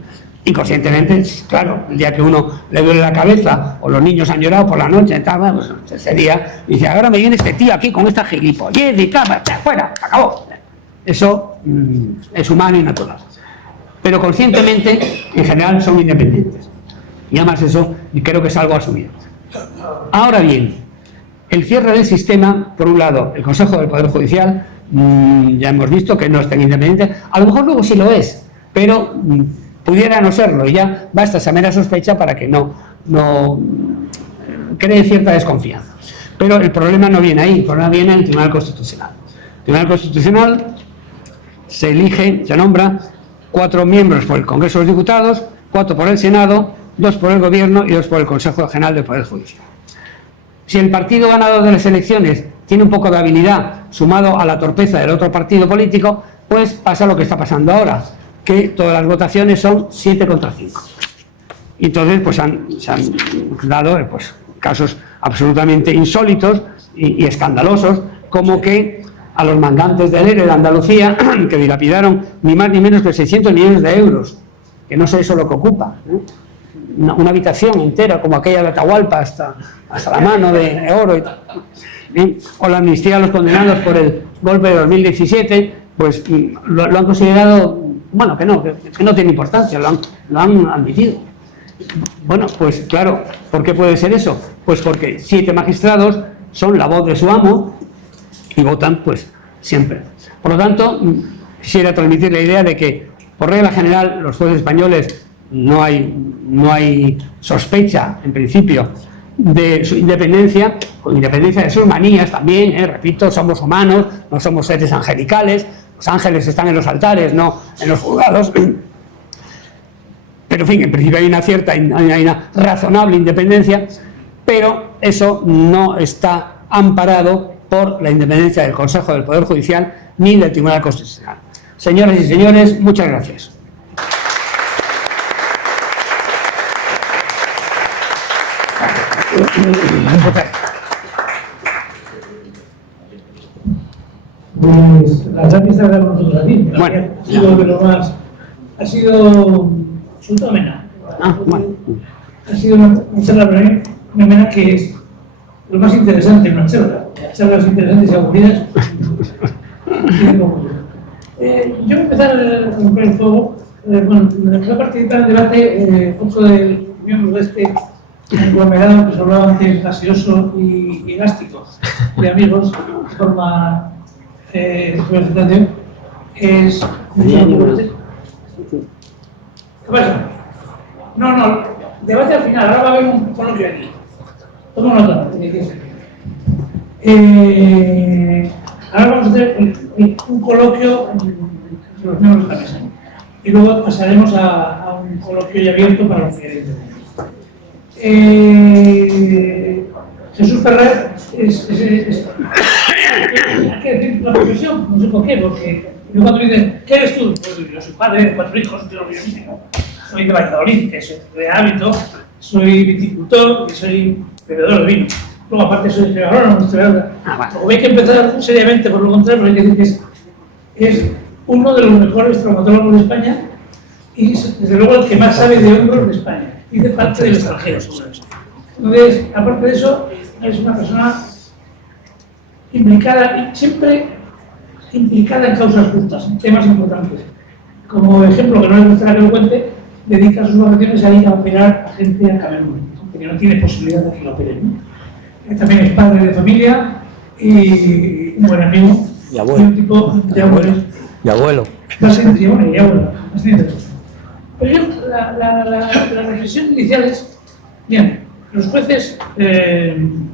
Inconscientemente, claro, el día que uno le duele la cabeza o los niños han llorado por la noche, pues ese día dice, ahora me viene este tío aquí con esta gilipollez y tal, fuera, se acabó. Eso es humano y natural, pero conscientemente en general son independientes. Y además eso creo que es algo asumido. Ahora bien, el cierre del sistema, por un lado, el Consejo del Poder Judicial, ya hemos visto que no es tan independiente, a lo mejor luego sí lo es, pero pudiera no serlo, y ya basta esa mera sospecha para que no cree cierta desconfianza. Pero el problema no viene ahí, el problema viene en el Tribunal Constitucional. El Tribunal Constitucional se nombra 4 miembros por el Congreso de los Diputados, 4 por el Senado, 2 por el Gobierno y 2 por el Consejo General del Poder Judicial. Si el partido ganador de las elecciones tiene un poco de habilidad sumado a la torpeza del otro partido político, pues pasa lo que está pasando ahora, que todas las votaciones son 7 contra 5. Y entonces pues se han dado casos absolutamente insólitos y escandalosos, como que a los mandantes del ERE de Andalucía, que dilapidaron ni más ni menos que 600 millones de euros, que no sé eso lo que ocupa, ¿eh? Una habitación entera como aquella de Atahualpa hasta la mano de oro y tal. ¿Bien? O la amnistía a los condenados por el golpe de 2017, pues lo han considerado, bueno, que no tiene importancia, lo han admitido. Bueno, pues claro, ¿por qué puede ser eso? Pues porque 7 magistrados son la voz de su amo y votan pues siempre. Por lo tanto, quisiera transmitir la idea de que por regla general los jueces españoles no hay sospecha, en principio, de su independencia, con independencia de sus manías también, repito, somos humanos, no somos seres angelicales, los ángeles están en los altares, no en los juzgados, pero en fin, en principio hay una razonable independencia, pero eso no está amparado por la independencia del Consejo del Poder Judicial ni del Tribunal Constitucional. Señoras y señores, muchas gracias. Pues la gracias de con nosotros a ti. Bueno, ha sido absoluta amena. Bueno. Ha sido una charla para mí, una amena que es lo más interesante en una charla. Charlas interesantes y aburridas. Yo voy a empezar a romper el fuego. Bueno, voy a participar en el debate otro de miembros de este conglomerado que se hablaba antes, gaseoso y gástrico, de amigos, de forma representación, es... ¿Qué pasa? No, debate al final, ahora va a haber un coloquio aquí. Toma nota. Ahora vamos a hacer un coloquio entre los miembros de la mesa. Y luego pasaremos a un coloquio ya abierto para los que Jesús Ferrer hay que decir la profesión, no sé por qué, porque yo cuando me dicen, ¿qué eres tú? Pues yo soy padre de 4 hijos, soy de Valladolid, que soy de hábito, soy viticultor y soy bebedor de vino. Luego aparte soy historiador. Como hay que empezar seriamente por lo contrario, hay que decir que es uno de los mejores traumatólogos de España y desde luego el que más sabe de hongros de España y de parte del extranjero. Entonces, aparte de eso, es una persona implicada, siempre implicada en causas justas, en temas importantes. Como ejemplo, que no les gustaría que lo cuente, dedica sus vacaciones a ir a operar a gente a Camerún, porque no tiene posibilidad de que lo operen. También es padre de familia y un buen amigo. Y abuelo. Y un tipo de abuelo. Y abuelo. Y abuelo. Pero yo, la reflexión inicial es, bien, los jueces tienen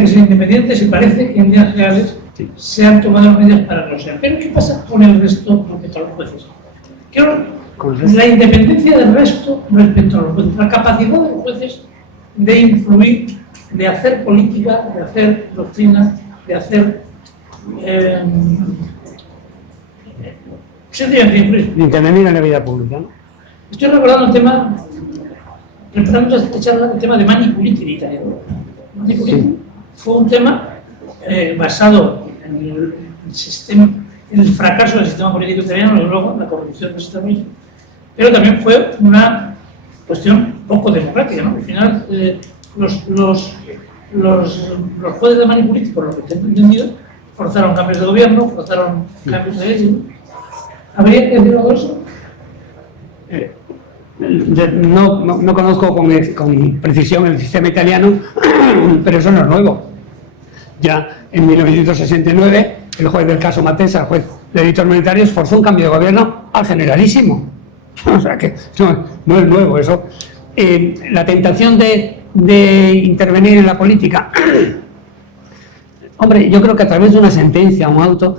que ser independientes y parece que en líneas generales se han tomado medidas para que lo sean. Pero ¿qué pasa con el resto respecto a los jueces? La independencia del resto respecto a los jueces, la capacidad de los jueces de influir, de hacer política, de hacer doctrina, de hacer sencillamente influir. De intervenir en la vida pública, ¿no? Estoy recordando un tema, preparando esta charla, el tema de Mani Puliti en Italia. Mani Puliti fue un tema basado en el sistema, en el fracaso del sistema político italiano y luego la corrupción del sistema político. Pero también fue una cuestión poco democrática, ¿no? Al final, los jueces de Mani Puliti, por lo que tengo entendido, forzaron cambios de gobierno, forzaron cambios de leyes. ¿Habría que decir algo de eso? No conozco con precisión el sistema italiano, pero eso no es nuevo. Ya en 1969, el juez del caso Matesa, juez de delitos monetarios, forzó un cambio de gobierno al generalísimo. O sea que no es nuevo eso. La tentación de intervenir en la política. Hombre, yo creo que a través de una sentencia, un auto,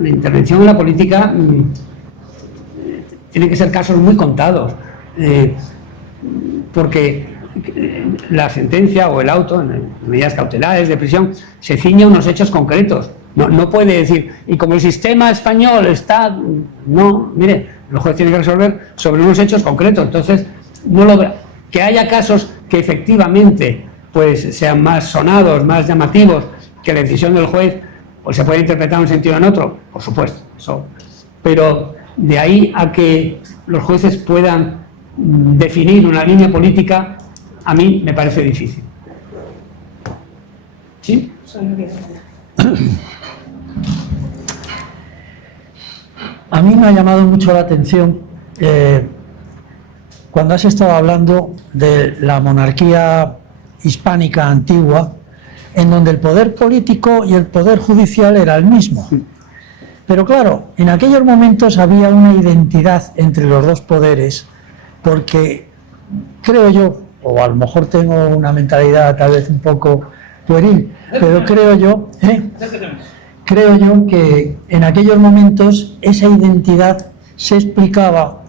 la intervención en la política tiene que ser casos muy contados, porque la sentencia o el auto, en medidas cautelares de prisión, se ciñe a unos hechos concretos. No puede decir, y como el sistema español está... No, mire, el juez tiene que resolver sobre unos hechos concretos. Entonces, no lo veo. Que haya casos que efectivamente pues, sean más sonados, más llamativos, que la decisión del juez pues, se puede interpretar en un sentido o en otro, por supuesto. Eso. Pero de ahí a que los jueces puedan definir una línea política, a mí me parece difícil. ¿Sí? A mí me ha llamado mucho la atención cuando has estado hablando de la monarquía hispánica antigua, en donde el poder político y el poder judicial era el mismo. Pero claro, en aquellos momentos había una identidad entre los dos poderes, porque creo yo, o a lo mejor tengo una mentalidad tal vez un poco pueril, pero creo yo que en aquellos momentos esa identidad se explicaba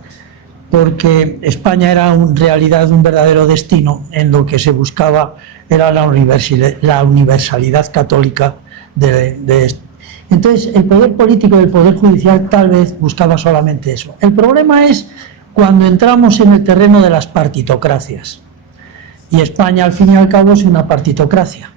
porque España era en realidad un verdadero destino, en lo que se buscaba era la universalidad católica de esto. Entonces, el poder político y el poder judicial tal vez buscaba solamente eso. El problema es cuando entramos en el terreno de las partitocracias. Y España, al fin y al cabo, es una partitocracia.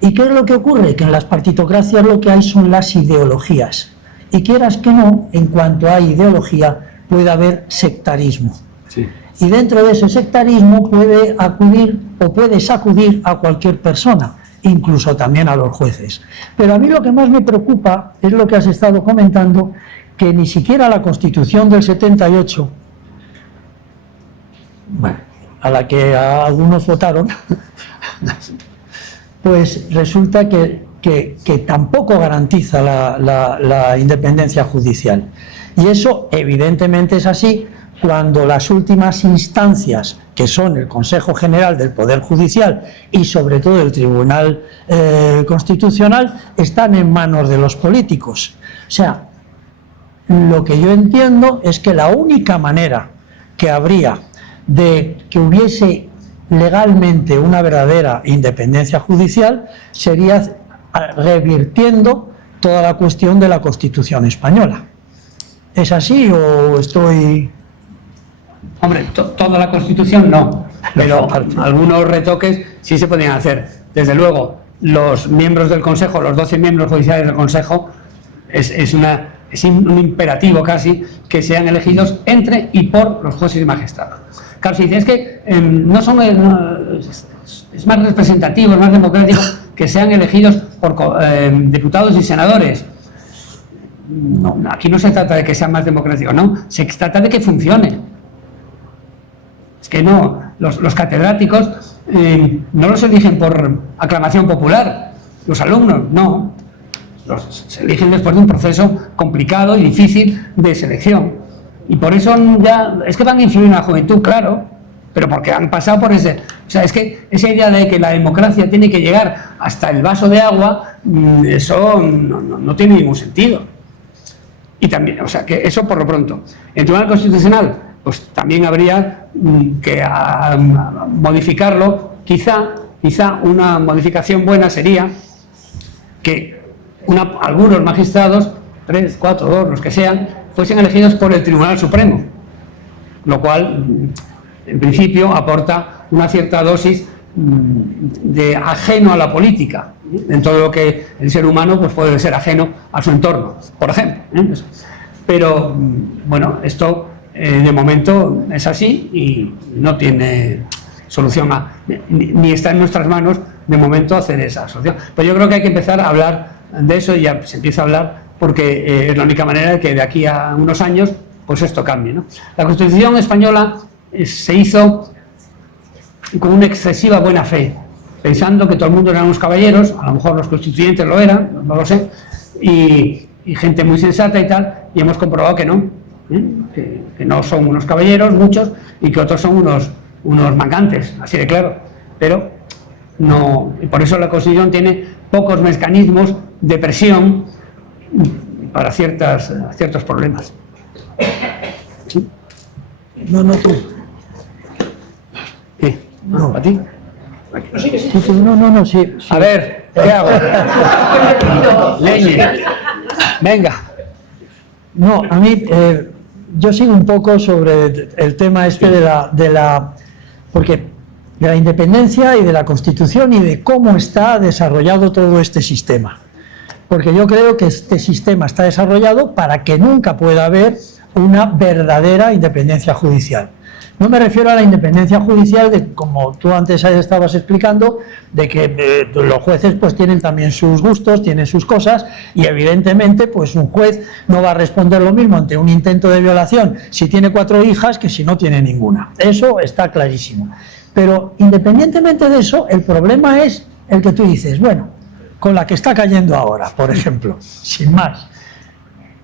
¿Y qué es lo que ocurre? Que en las partitocracias lo que hay son las ideologías. Y quieras que no, en cuanto hay ideología, puede haber sectarismo. Sí. Y dentro de ese sectarismo puede acudir o puede sacudir a cualquier persona, incluso también a los jueces. Pero a mí lo que más me preocupa es lo que has estado comentando, que ni siquiera la Constitución del 78, bueno, a la que algunos votaron, pues resulta que tampoco garantiza la independencia judicial. Y eso evidentemente es así cuando las últimas instancias, que son el Consejo General del Poder Judicial y sobre todo el Tribunal Constitucional, están en manos de los políticos. O sea, lo que yo entiendo es que la única manera que habría de que hubiese legalmente una verdadera independencia judicial sería revirtiendo toda la cuestión de la Constitución española. ¿Es así o estoy...? Hombre, toda la Constitución no, pero algunos retoques sí se podrían hacer. Desde luego, los miembros del Consejo, los 12 miembros judiciales del Consejo, es un imperativo casi que sean elegidos entre y por los jueces y magistrados. Claro, se dice, es que no son... es más representativo, es más democrático que sean elegidos por diputados y senadores. No, aquí no se trata de que sea más democrático, no, se trata de que funcione. Es que no, los catedráticos no los eligen por aclamación popular, los alumnos, no. Se eligen después de un proceso complicado y difícil de selección. Y por eso ya, es que van a influir en la juventud, claro, pero porque han pasado por ese... O sea, es que esa idea de que la democracia tiene que llegar hasta el vaso de agua, eso no tiene ningún sentido. Y también, o sea, que eso por lo pronto. El Tribunal Constitucional, pues también habría que modificarlo. Quizá una modificación buena sería que algunos magistrados, 3, 4, 2, los que sean, fuesen elegidos por el Tribunal Supremo, lo cual, en principio, aporta una cierta dosis de ajeno a la política, en todo lo que el ser humano pues puede ser ajeno a su entorno, por ejemplo. Pero, bueno, esto de momento es así y no tiene solución, ni está en nuestras manos de momento hacer esa solución. Pero yo creo que hay que empezar a hablar de eso y ya se empieza a hablar porque es la única manera de que de aquí a unos años pues esto cambie, ¿no? La Constitución española se hizo con una excesiva buena fe, pensando que todo el mundo eran unos caballeros, a lo mejor los constituyentes lo eran, no lo sé, y gente muy sensata y tal, y hemos comprobado que no, que no son unos caballeros, muchos, y que otros son unos mangantes, así de claro. Pero no, y por eso la Constitución tiene pocos mecanismos de presión para ciertos problemas. ¿Sí? No, tú. ¿Qué? No. ¿A ti? No, sí. A ver, ¿qué hago? Leñe. Venga. No, a mí, yo sigo un poco sobre el tema este porque de la independencia y de la Constitución y de cómo está desarrollado todo este sistema. Porque yo creo que este sistema está desarrollado para que nunca pueda haber una verdadera independencia judicial. No me refiero a la independencia judicial de, como tú antes estabas explicando, de que los jueces pues tienen también sus gustos, tienen sus cosas, y evidentemente pues un juez no va a responder lo mismo ante un intento de violación si tiene 4 hijas que si no tiene ninguna. Eso está clarísimo. Pero independientemente de eso, el problema es el que tú dices, bueno, con la que está cayendo ahora, por ejemplo, sin más.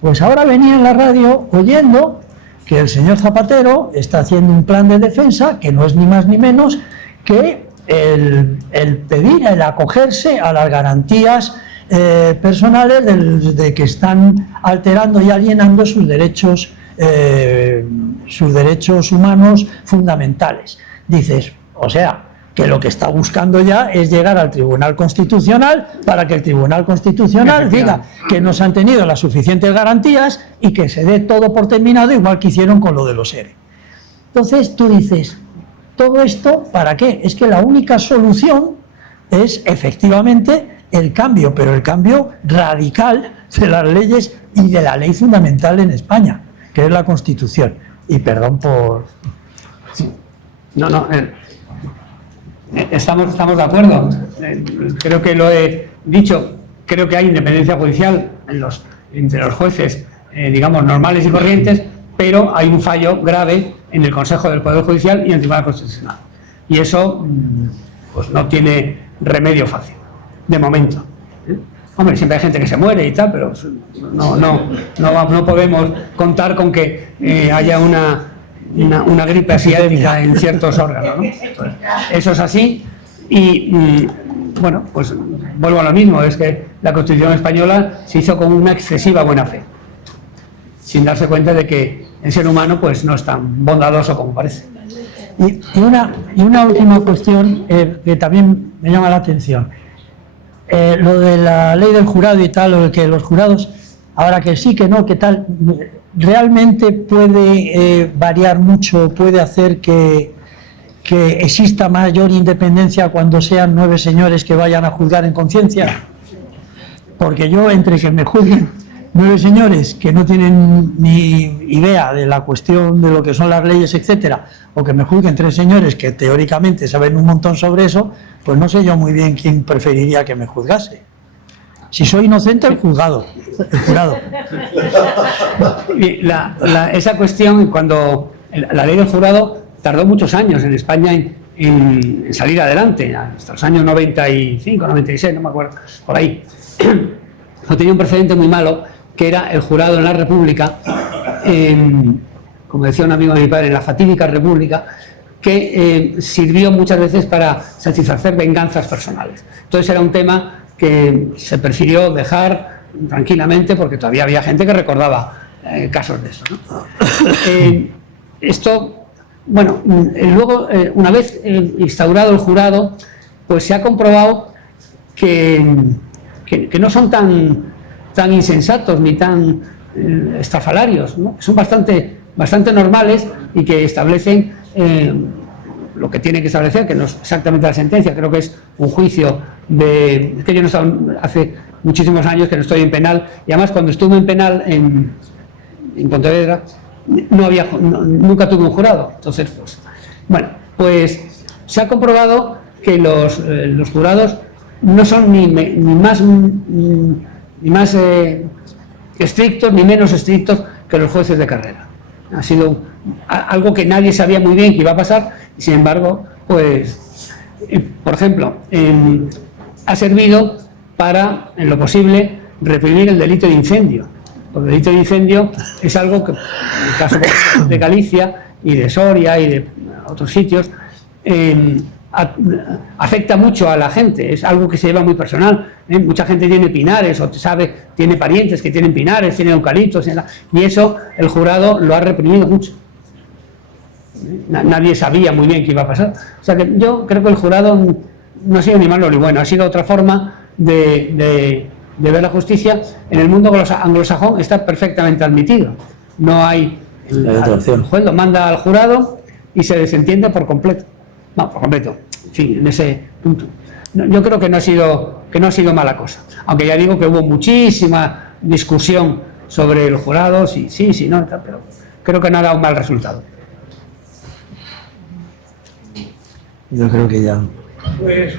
Pues ahora venía en la radio oyendo que el señor Zapatero está haciendo un plan de defensa que no es ni más ni menos que el pedir, el acogerse a las garantías personales de que están alterando y alienando sus derechos humanos fundamentales. Dices, o sea, que lo que está buscando ya es llegar al Tribunal Constitucional para que el Tribunal Constitucional diga que no se han tenido las suficientes garantías y que se dé todo por terminado, igual que hicieron con lo de los ERE. Entonces tú dices, ¿todo esto para qué? Es que la única solución es efectivamente el cambio, pero el cambio radical de las leyes y de la ley fundamental en España, que es la Constitución. Y perdón por... Sí. No. Estamos de acuerdo. Creo que lo he dicho. Creo que hay independencia judicial entre los jueces, digamos, normales y corrientes, pero hay un fallo grave en el Consejo del Poder Judicial y en el Tribunal Constitucional. Y eso, pues, no tiene remedio fácil, de momento. Hombre, siempre hay gente que se muere y tal, pero no podemos contar con que haya una gripe asiática en ciertos órganos, ¿no? Entonces, eso es así y, bueno, pues vuelvo a lo mismo, es que la Constitución española se hizo con una excesiva buena fe, sin darse cuenta de que el ser humano pues no es tan bondadoso como parece. Y una última cuestión que también me llama la atención. Lo de la ley del jurado y tal, o de que los jurados, ahora que sí, que no, que tal... ¿Realmente puede variar mucho, puede hacer que exista mayor independencia cuando sean 9 señores que vayan a juzgar en conciencia? Porque yo, entre que me juzguen 9 señores que no tienen ni idea de la cuestión de lo que son las leyes, etcétera, o que me juzguen 3 señores que teóricamente saben un montón sobre eso, pues no sé yo muy bien quién preferiría que me juzgase. Si soy inocente, el jurado. Esa cuestión, cuando la ley del jurado tardó muchos años en España en salir adelante, hasta los años 95, 96, no me acuerdo, por ahí. No tenía un precedente muy malo, que era el jurado en la República, como decía un amigo de mi padre, en la fatídica república, que sirvió muchas veces para satisfacer venganzas personales. Entonces era un tema que se prefirió dejar tranquilamente porque todavía había gente que recordaba casos de eso, ¿no? Esto, bueno, luego, una vez instaurado el jurado, pues se ha comprobado que no son tan insensatos ni tan estrafalarios, ¿no? Son bastante normales y que establecen lo que tiene que establecer, que no es exactamente la sentencia, creo que es un juicio es que yo no estaba, hace muchísimos años que no estoy en penal, y además cuando estuve en penal en Pontevedra nunca tuve un jurado. Entonces, pues se ha comprobado que los jurados no son ni más estrictos ni menos estrictos que los jueces de carrera. Ha sido algo que nadie sabía muy bien que iba a pasar, y sin embargo, pues, por ejemplo, ha servido para, en lo posible, reprimir el delito de incendio. Porque el delito de incendio es algo que, en el caso de Galicia y de Soria y de otros sitios, afecta mucho a la gente, es algo que se lleva muy personal. Mucha gente tiene pinares, o tiene parientes que tienen pinares, tienen eucaliptos, y eso el jurado lo ha reprimido mucho. Nadie sabía muy bien qué iba a pasar. O sea que yo creo que el jurado no ha sido ni malo ni bueno, ha sido otra forma de ver la justicia. En el mundo anglosajón está perfectamente admitido. No hay... El juez lo manda al jurado y se desentiende por completo. No, por completo. En fin, en ese punto. Yo creo que no ha sido mala cosa. Aunque ya digo que hubo muchísima discusión sobre el jurado, sí, no, pero creo que no ha dado un mal resultado. Yo creo que ya... Pues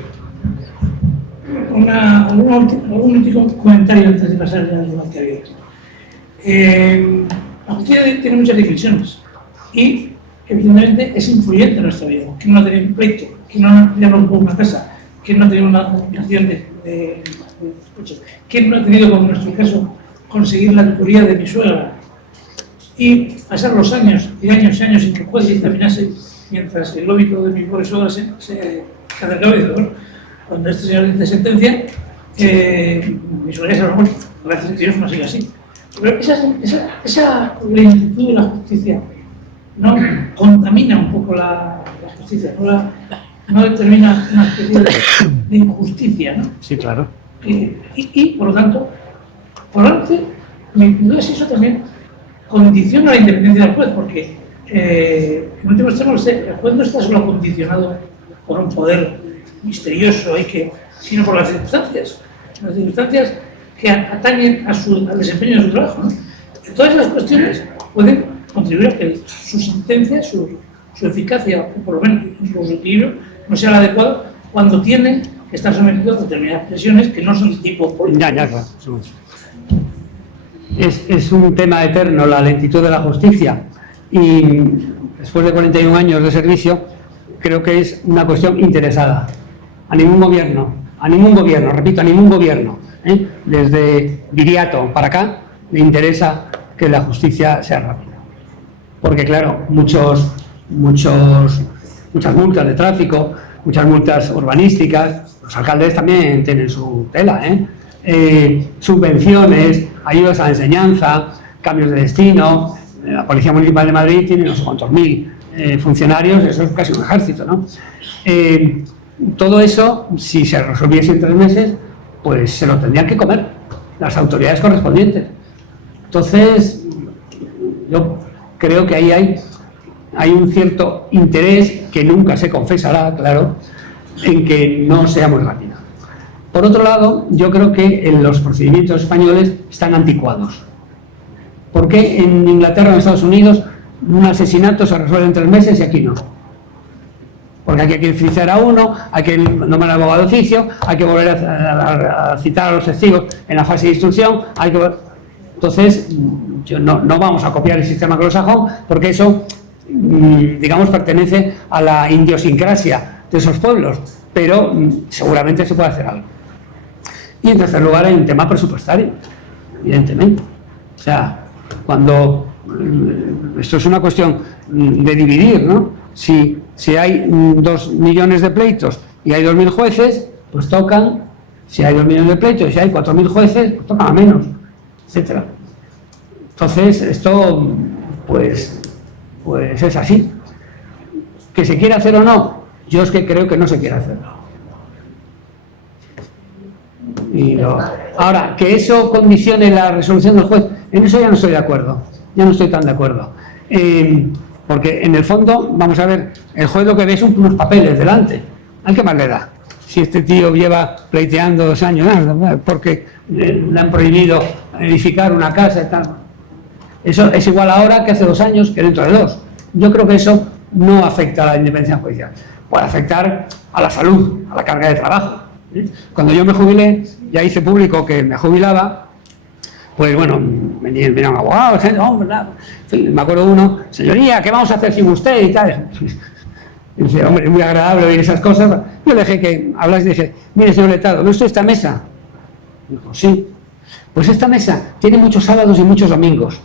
algún último comentario antes de pasar al debate abierto. La justicia tiene muchas dimensiones y evidentemente es influyente en nuestra vida. ¿Quién no ha tenido un pleito? ¿Quién no ha rompido una casa? ¿Quién no ha tenido una operación de coches? ¿Quién no ha tenido, como en nuestro caso, conseguir la tutoría de mi suegra? Y pasar los años y años sin que el juez dictaminase, mientras el óbito de mi pobre suegra se acercaba y dice, bueno, cuando este señor dice sentencia, mi suegra se ha muerto. Gracias a Dios no sigue así. Pero esa lentitud de la justicia no contamina un poco la justicia, no determina una especie de injusticia, ¿no? Sí, claro. Y por lo tanto, por delante, mi duda es eso también condiciona la independencia del juez, porque en último extremo el juez no está solo condicionado por un poder misterioso, sino por las circunstancias que atañen al desempeño de su trabajo, ¿no? Todas esas cuestiones pueden contribuir a que su sentencia, su eficacia, o por lo menos su equilibrio, no sea el adecuado cuando tiene que estar sometido a determinadas presiones que no son de tipo político. Ya, claro. Es un tema eterno la lentitud de la justicia, y después de 41 años de servicio creo que es una cuestión interesada. A ningún gobierno, repito, a ningún gobierno, desde Viriato para acá, le interesa que la justicia sea rápida. Porque claro, muchas multas de tráfico, muchas multas urbanísticas, los alcaldes también tienen su tela, subvenciones, ayudas a la enseñanza, cambios de destino. La Policía Municipal de Madrid tiene no sé cuántos mil funcionarios, eso es casi un ejército, ¿no? Todo eso, si se resolviese en 3 meses, pues se lo tendrían que comer las autoridades correspondientes. Entonces, yo creo que ahí hay un cierto interés que nunca se confesará, claro, en que no sea muy rápido. Por otro lado, yo creo que los procedimientos españoles están anticuados. ¿Por qué en Inglaterra o en Estados Unidos un asesinato se resuelve en 3 meses y aquí no? Porque hay que enjuiciar a uno, hay que nombrar al abogado de oficio, hay que volver a citar a los testigos en la fase de instrucción, Entonces, no vamos a copiar el sistema anglosajón, porque eso, digamos, pertenece a la idiosincrasia de esos pueblos, pero seguramente se puede hacer algo. Y en tercer lugar hay un tema presupuestario, evidentemente. O sea, cuando esto es una cuestión de dividir, ¿no? Si hay 2 millones de pleitos y hay 2.000 jueces, pues tocan, si hay 2 millones de pleitos y si hay 4.000 jueces, pues tocan a menos, etcétera. Entonces, esto, pues es así. ¿Que se quiere hacer o no? Yo es que creo que no se quiere hacerlo. Ahora, que eso condicione la resolución del juez, en eso ya no estoy de acuerdo, ya no estoy tan de acuerdo. Porque en el fondo, vamos a ver, el juez lo que ve son unos papeles delante. ¿A qué más le da? Si este tío lleva pleiteando 2 años, porque le han prohibido edificar una casa y tal. Eso es igual ahora que hace 2 años que dentro de 2. Yo creo que eso no afecta a la independencia judicial. Puede afectar a la salud, a la carga de trabajo. Cuando yo me jubilé, ya hice público que me jubilaba, pues bueno, venían abogados, gente, ¿verdad? Me acuerdo uno, señoría, ¿qué vamos a hacer sin usted? Y tal. Y dice, hombre, es muy agradable oír esas cosas. Yo le dije que hablas y dije, mire, señor letrado, ¿no está esta mesa? Dijo, sí. Pues esta mesa tiene muchos sábados y muchos domingos.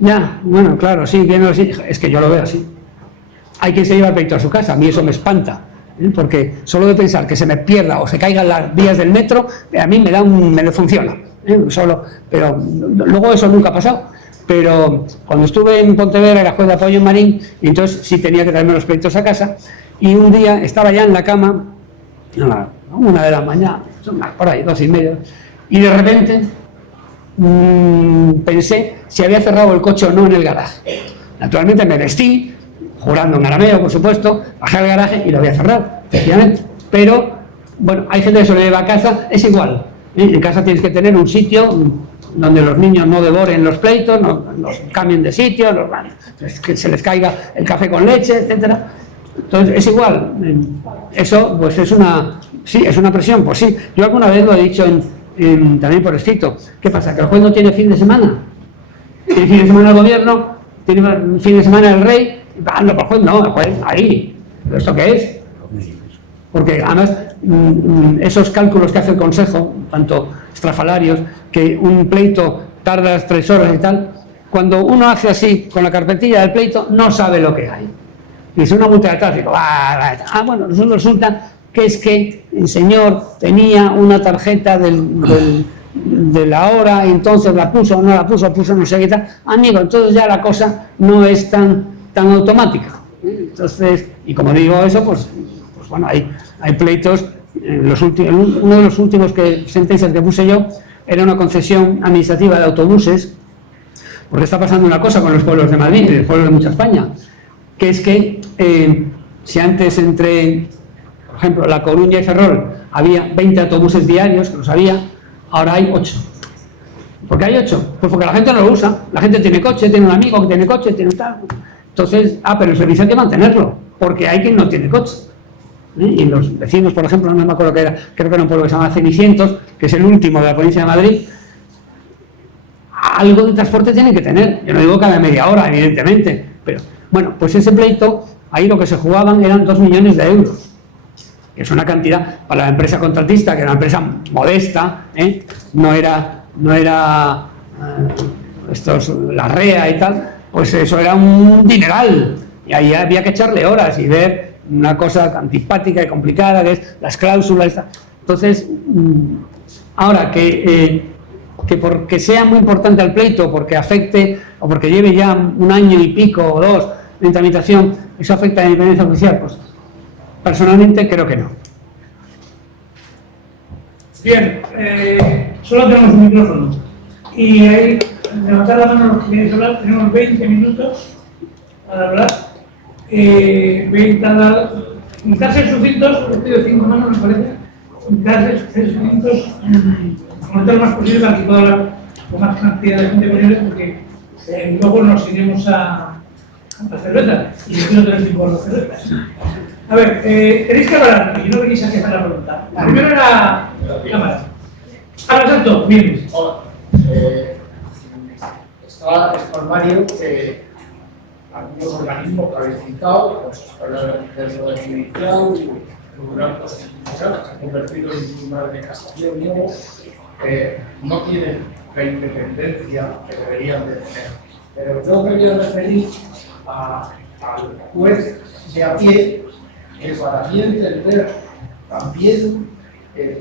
Ya, bueno, claro, sí, viendo así, es que yo lo veo así. Hay quien se lleva el pleito a su casa, a mí eso me espanta. Porque solo de pensar que se me pierda o se caigan las vías del metro, a mí me funciona. Pero luego eso nunca ha pasado. Pero cuando estuve en Pontevedra era juez de apoyo en Marín, y entonces sí tenía que traerme los pleitos a casa, y un día estaba ya en la cama, a 1 de la mañana, por ahí, 12:30, y de repente pensé si había cerrado el coche o no en el garaje. Naturalmente me vestí, jurando en arameo, por supuesto, bajé al garaje y lo había cerrado, efectivamente. Pero, bueno, hay gente que se lo lleva a casa, es igual. En casa tienes que tener un sitio donde los niños no devoren los pleitos, no cambien de sitio, que se les caiga el café con leche, etcétera. Entonces, es igual. Eso, pues es una presión, pues sí. Yo alguna vez lo he dicho también por escrito. ¿Qué pasa? ¿Que el juez no tiene fin de semana? ¿Tiene fin de semana el gobierno? ¿Tiene fin de semana el rey? No, el juez no, el juez ahí. ¿Pero esto qué es? Porque además esos cálculos que hace el Consejo, tanto estrafalarios, que un pleito tardas 3 horas y tal, cuando uno hace así con la carpetilla del pleito, no sabe lo que hay. Dice una multa de tráfico, bueno, resulta que es que el señor tenía una tarjeta de la hora, y entonces la puso o no la puso no sé qué tal. Amigo, entonces ya la cosa no es tan automática. Entonces, y como digo eso, pues bueno, hay pleitos. Uno de los últimos sentencias que puse yo era una concesión administrativa de autobuses, porque está pasando una cosa con los pueblos de Madrid y los pueblos de mucha España, que es que si antes entre, por ejemplo, La Coruña y Ferrol había 20 autobuses diarios, que los había, ahora hay 8. ¿Por qué hay 8? Pues porque la gente no lo usa. La gente tiene coche, tiene un amigo que tiene coche, tiene tal. Entonces, pero el servicio hay que mantenerlo, porque hay quien no tiene coche. Y los vecinos, por ejemplo, no me acuerdo qué era, creo que era un pueblo que se llama Cenicientos, que es el último de la provincia de Madrid, algo de transporte tienen que tener. Yo no digo cada media hora, evidentemente, pero bueno, pues ese pleito, ahí lo que se jugaban eran 2 millones de euros, que es una cantidad para la empresa contratista, que era una empresa modesta, no era la REA y tal, pues eso era un dineral, y ahí había que echarle horas y ver una cosa antipática y complicada, que es las cláusulas. Entonces, ahora que porque sea muy importante el pleito, porque afecte, o porque lleve ya 1 año y pico o 2 en tramitación, eso afecta a la independencia judicial, pues personalmente creo que no. Bien, solo tenemos un micrófono. Y ahí, levantar la mano los que queréis hablar, tenemos 20 minutos para hablar. En casos sucintos, les pido 5 manos, me parece. En casos sucintos, comentar lo más posible para que pueda hablar con más cantidad de gente posible, porque luego nos iremos a la cerveza y yo quiero tener tiempo a las cervezas. A ver, tenéis que hablar, y no venís a quejar la pregunta. La primera era la cámara. Ahora, Santo, bien. Hola. Estaba el Mario que algunos organismos que habéis citado, pues el Poder Judicial, el Tribunal Constitucional, se ha convertido en un tribunal de casación, no tienen la independencia que deberían de tener. Pero yo me voy a referir al juez de a pie, que para mí entender también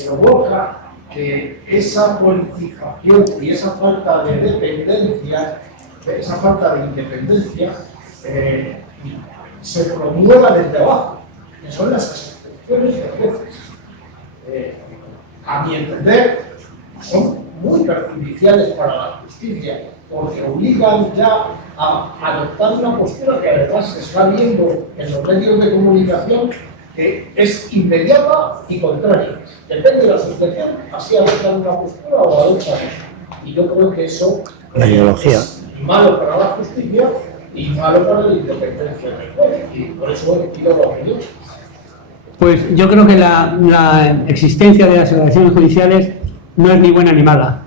provoca que esa politización y esa falta de dependencia, esa falta de independencia, se promueva desde abajo, que son las asociaciones de jueces. A mi entender, son muy perjudiciales para la justicia, porque obligan ya a adoptar una postura que además se está viendo en los medios de comunicación, que es inmediata y contraria. Depende de la asociación, así adoptan una postura o adoptan otra. Y yo creo que eso La ideología. es malo para la justicia y malo para la independencia del juez. Y por eso pido la opinión. Pues yo creo que la existencia de las asociaciones judiciales no es ni buena ni mala.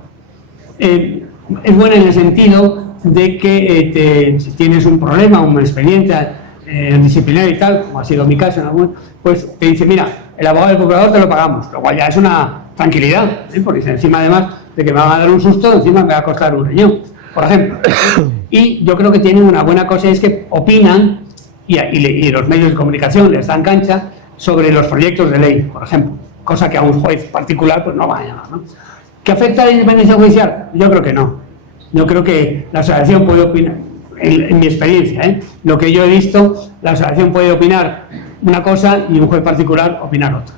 Es buena en el sentido de que si tienes un problema, una experiencia disciplinaria y tal, como ha sido mi caso en algún, pues te dice, mira, el abogado del procurador te lo pagamos, lo cual ya es una tranquilidad, porque dice, encima además de que me van a dar un susto, encima me va a costar un riñón, por ejemplo. Y yo creo que tienen una buena cosa, es que opinan y los medios de comunicación les dan cancha sobre los proyectos de ley, por ejemplo, cosa que a un juez particular pues no va a llamar, ¿no? ¿Que afecta a la independencia judicial? Yo creo que no. Yo creo que la asociación puede opinar, en mi experiencia, lo que yo he visto, la asociación puede opinar una cosa y un juez particular opinar otra.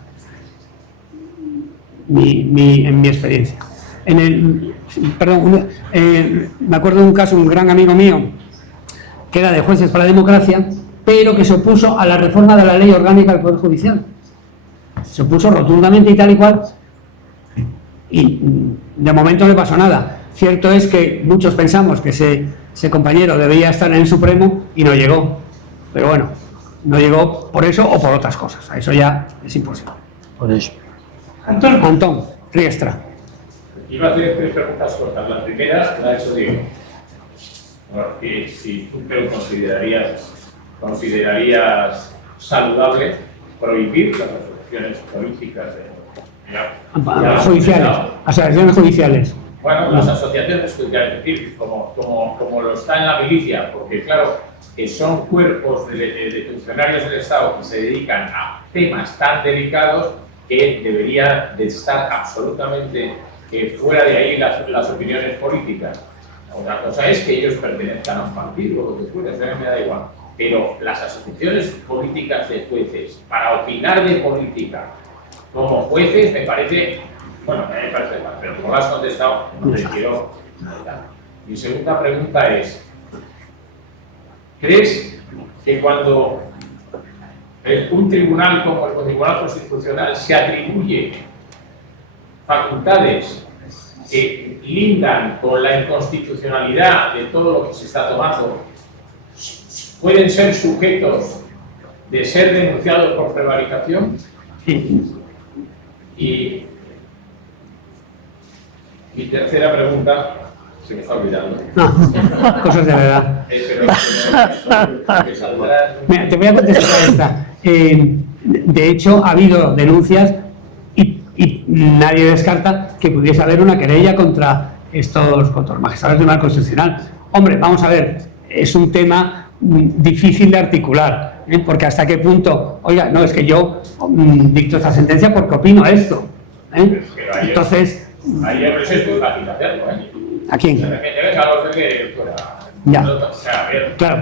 En mi experiencia. Me acuerdo de un caso, un gran amigo mío, que era de Jueces para la Democracia, pero que se opuso a la reforma de la ley orgánica del Poder Judicial. Se opuso rotundamente y tal y cual, y de momento no pasó nada. Cierto es que muchos pensamos que ese compañero debía estar en el Supremo y no llegó. Pero bueno, no llegó por eso o por otras cosas. Eso ya es imposible. Por eso. Antón Riestra. Iba a hacer 3 preguntas cortas. La primera la ha hecho Diego. Bueno, si tú te lo considerarías saludable prohibir las asociaciones políticas Asociaciones judiciales. Bueno, las asociaciones judiciales, es decir, como lo está en la milicia, porque claro, que son cuerpos de funcionarios del Estado que se dedican a temas tan delicados que debería de estar absolutamente fuera de ahí las opiniones políticas. Otra cosa es que ellos pertenezcan a un partido o lo que fuera, eso me da igual. Pero las asociaciones políticas de jueces, para opinar de política como jueces, me parece, bueno, me parece mal, pero como lo has contestado, no te quiero nada. Mi segunda pregunta es, ¿crees que cuando un tribunal como el Tribunal Constitucional se atribuye facultades que lindan con la inconstitucionalidad de todo lo que se está tomando, pueden ser sujetos de ser denunciados por prevaricación? Y mi tercera pregunta, se me está olvidando. No, cosas de la edad. Mira, te voy a contestar esta. De hecho, ha habido denuncias y nadie descarta que pudiese haber una querella contra los magistrados del Tribunal Constitucional. Hombre, vamos a ver, es un tema difícil de articular, porque hasta qué punto, oiga, no, es que yo dicto esta sentencia porque opino esto. Entonces... Ahí es muy fácil hacerlo, ¿A quién? Ya. Claro,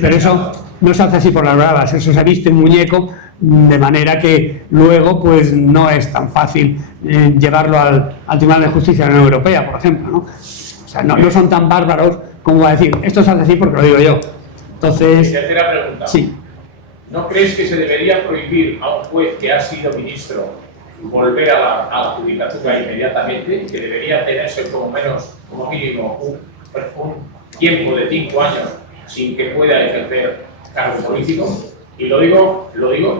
pero eso no se hace así por las bravas, eso se viste un muñeco, de manera que luego pues no es tan fácil llevarlo al Tribunal de Justicia de la Unión Europea, por ejemplo, ¿no? O sea, no son tan bárbaros como a decir, esto se hace así porque lo digo yo. Entonces... Tercera pregunta. Sí. ¿No crees que se debería prohibir a un juez que ha sido ministro volver a la judicatura inmediatamente, que debería tenerse como mínimo un tiempo de 5 años sin que pueda ejercer cargo político? Y lo digo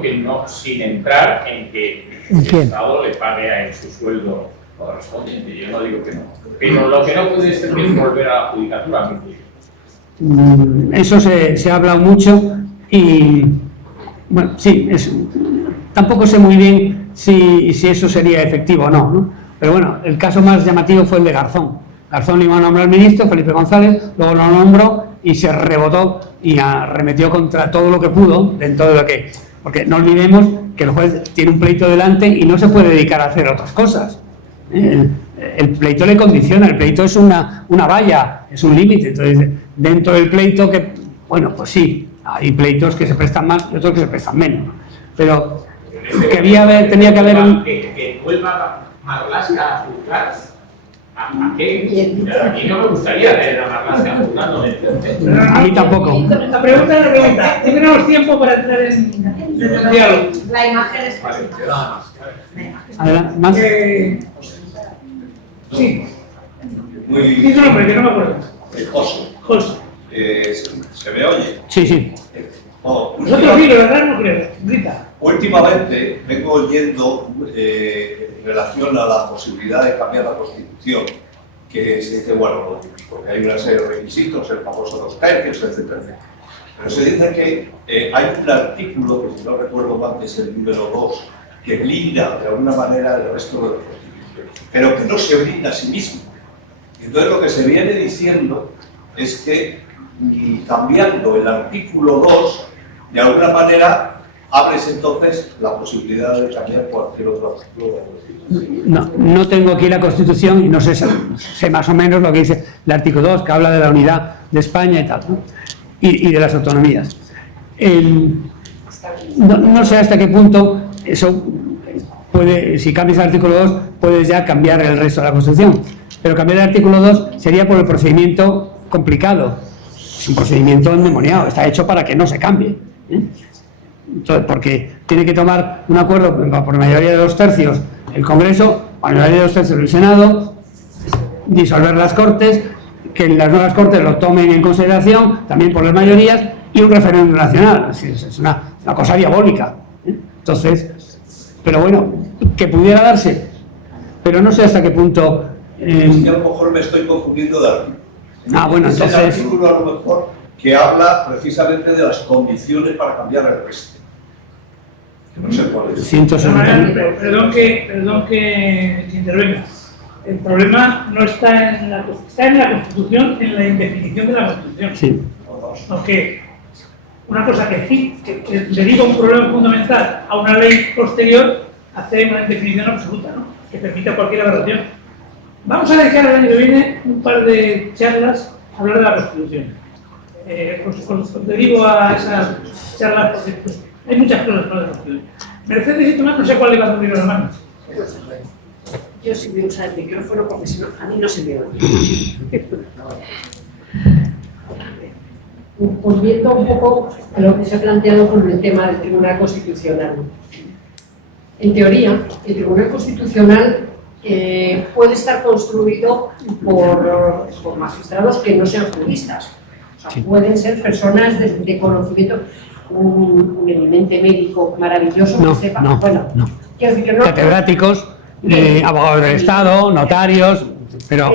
que no sin entrar en que el Estado le pague en su sueldo correspondiente. Yo no digo que no. Pero lo que no puede ser es volver a la judicatura a mi juicio. Eso se ha hablado mucho y bueno, sí, tampoco sé muy bien si eso sería efectivo o no, ¿no? Pero bueno, el caso más llamativo fue el de Garzón, Garzón iba a nombrar ministro, Felipe González, luego lo nombró y se rebotó y arremetió contra todo lo que pudo dentro de lo que... Porque no olvidemos que el juez tiene un pleito delante y no se puede dedicar a hacer otras cosas. El pleito le condiciona, el pleito es una valla, es un límite. Entonces, dentro del pleito, que bueno, pues sí, hay pleitos que se prestan más y otros que se prestan menos. Pero tenía que haber un... Que vuelva Marlaska a juzgar. ¿A qué? A mí no me gustaría leer a Marlaska juzgando. A mí tampoco. La pregunta es la pregunta. Tenemos tiempo para entrar en el diálogo. La imagen es... Vale, nada más. Adelante, ¿más? Sí. Muy Dice un nombre que no me acuerdo. José. José. ¿Se me oye? Sí, sí. Oh, Nosotros sí, ¿verdad? No creo. Rita. últimamente vengo oyendo en relación a la posibilidad de cambiar la Constitución, que se dice, bueno, porque hay una serie de requisitos, el famoso 2 tercios, etcétera, etcétera. Pero se dice que hay un artículo, que si no recuerdo mal, que es el número 2, que blinda de alguna manera el resto de la Constitución, pero que no se blinda a sí mismo. Y entonces lo que se viene diciendo es que cambiando el artículo 2, de alguna manera abres entonces la posibilidad de cambiar cualquier otro artículo de la Constitución. No tengo aquí la Constitución y no sé más o menos lo que dice el artículo 2, que habla de la unidad de España y tal, ¿no? Y de las autonomías. No sé hasta qué punto eso puede, si cambias el artículo 2, puedes ya cambiar el resto de la Constitución. Pero cambiar el artículo 2 sería por el procedimiento complicado. Es un procedimiento endemoniado, está hecho para que no se cambie. Entonces, porque tiene que tomar un acuerdo por mayoría de 2 tercios el Congreso, por mayoría de 2 tercios el Senado, disolver las Cortes, que las nuevas Cortes lo tomen en consideración, también por las mayorías, y un referéndum nacional. Es una cosa diabólica. Entonces, pero bueno, que pudiera darse, pero no sé hasta qué punto... Es que a lo mejor me estoy confundiendo de artículo. Bueno, es entonces... el artículo a lo mejor que habla precisamente de las condiciones para cambiar el resto. No sé cuál es. 160. Perdón que intervenga. El problema no está en la Constitución, en la indefinición de la Constitución. Sí. Aunque una cosa que sí, que deriva un problema fundamental a una ley posterior, hace una indefinición absoluta, ¿no? Que permita cualquier aberración. Vamos a dedicar el año que viene un par de charlas a hablar de la Constitución. Os derivo a esas charlas porque pues, hay muchas cosas para la Constitución. Mercedes y Tomás, no sé cuál le va a abrir las manos. Yo sí voy a usar el micrófono porque si no, a mí no se me oye. Volviendo un poco a lo que se ha planteado con el tema del Tribunal Constitucional. En teoría, el Tribunal Constitucional puede estar construido por magistrados que no sean juristas. O sea, pueden ser personas de conocimiento, un eminente médico maravilloso que sepa. Bueno, quiero decir que no. Catedráticos, abogados del Estado, notarios, pero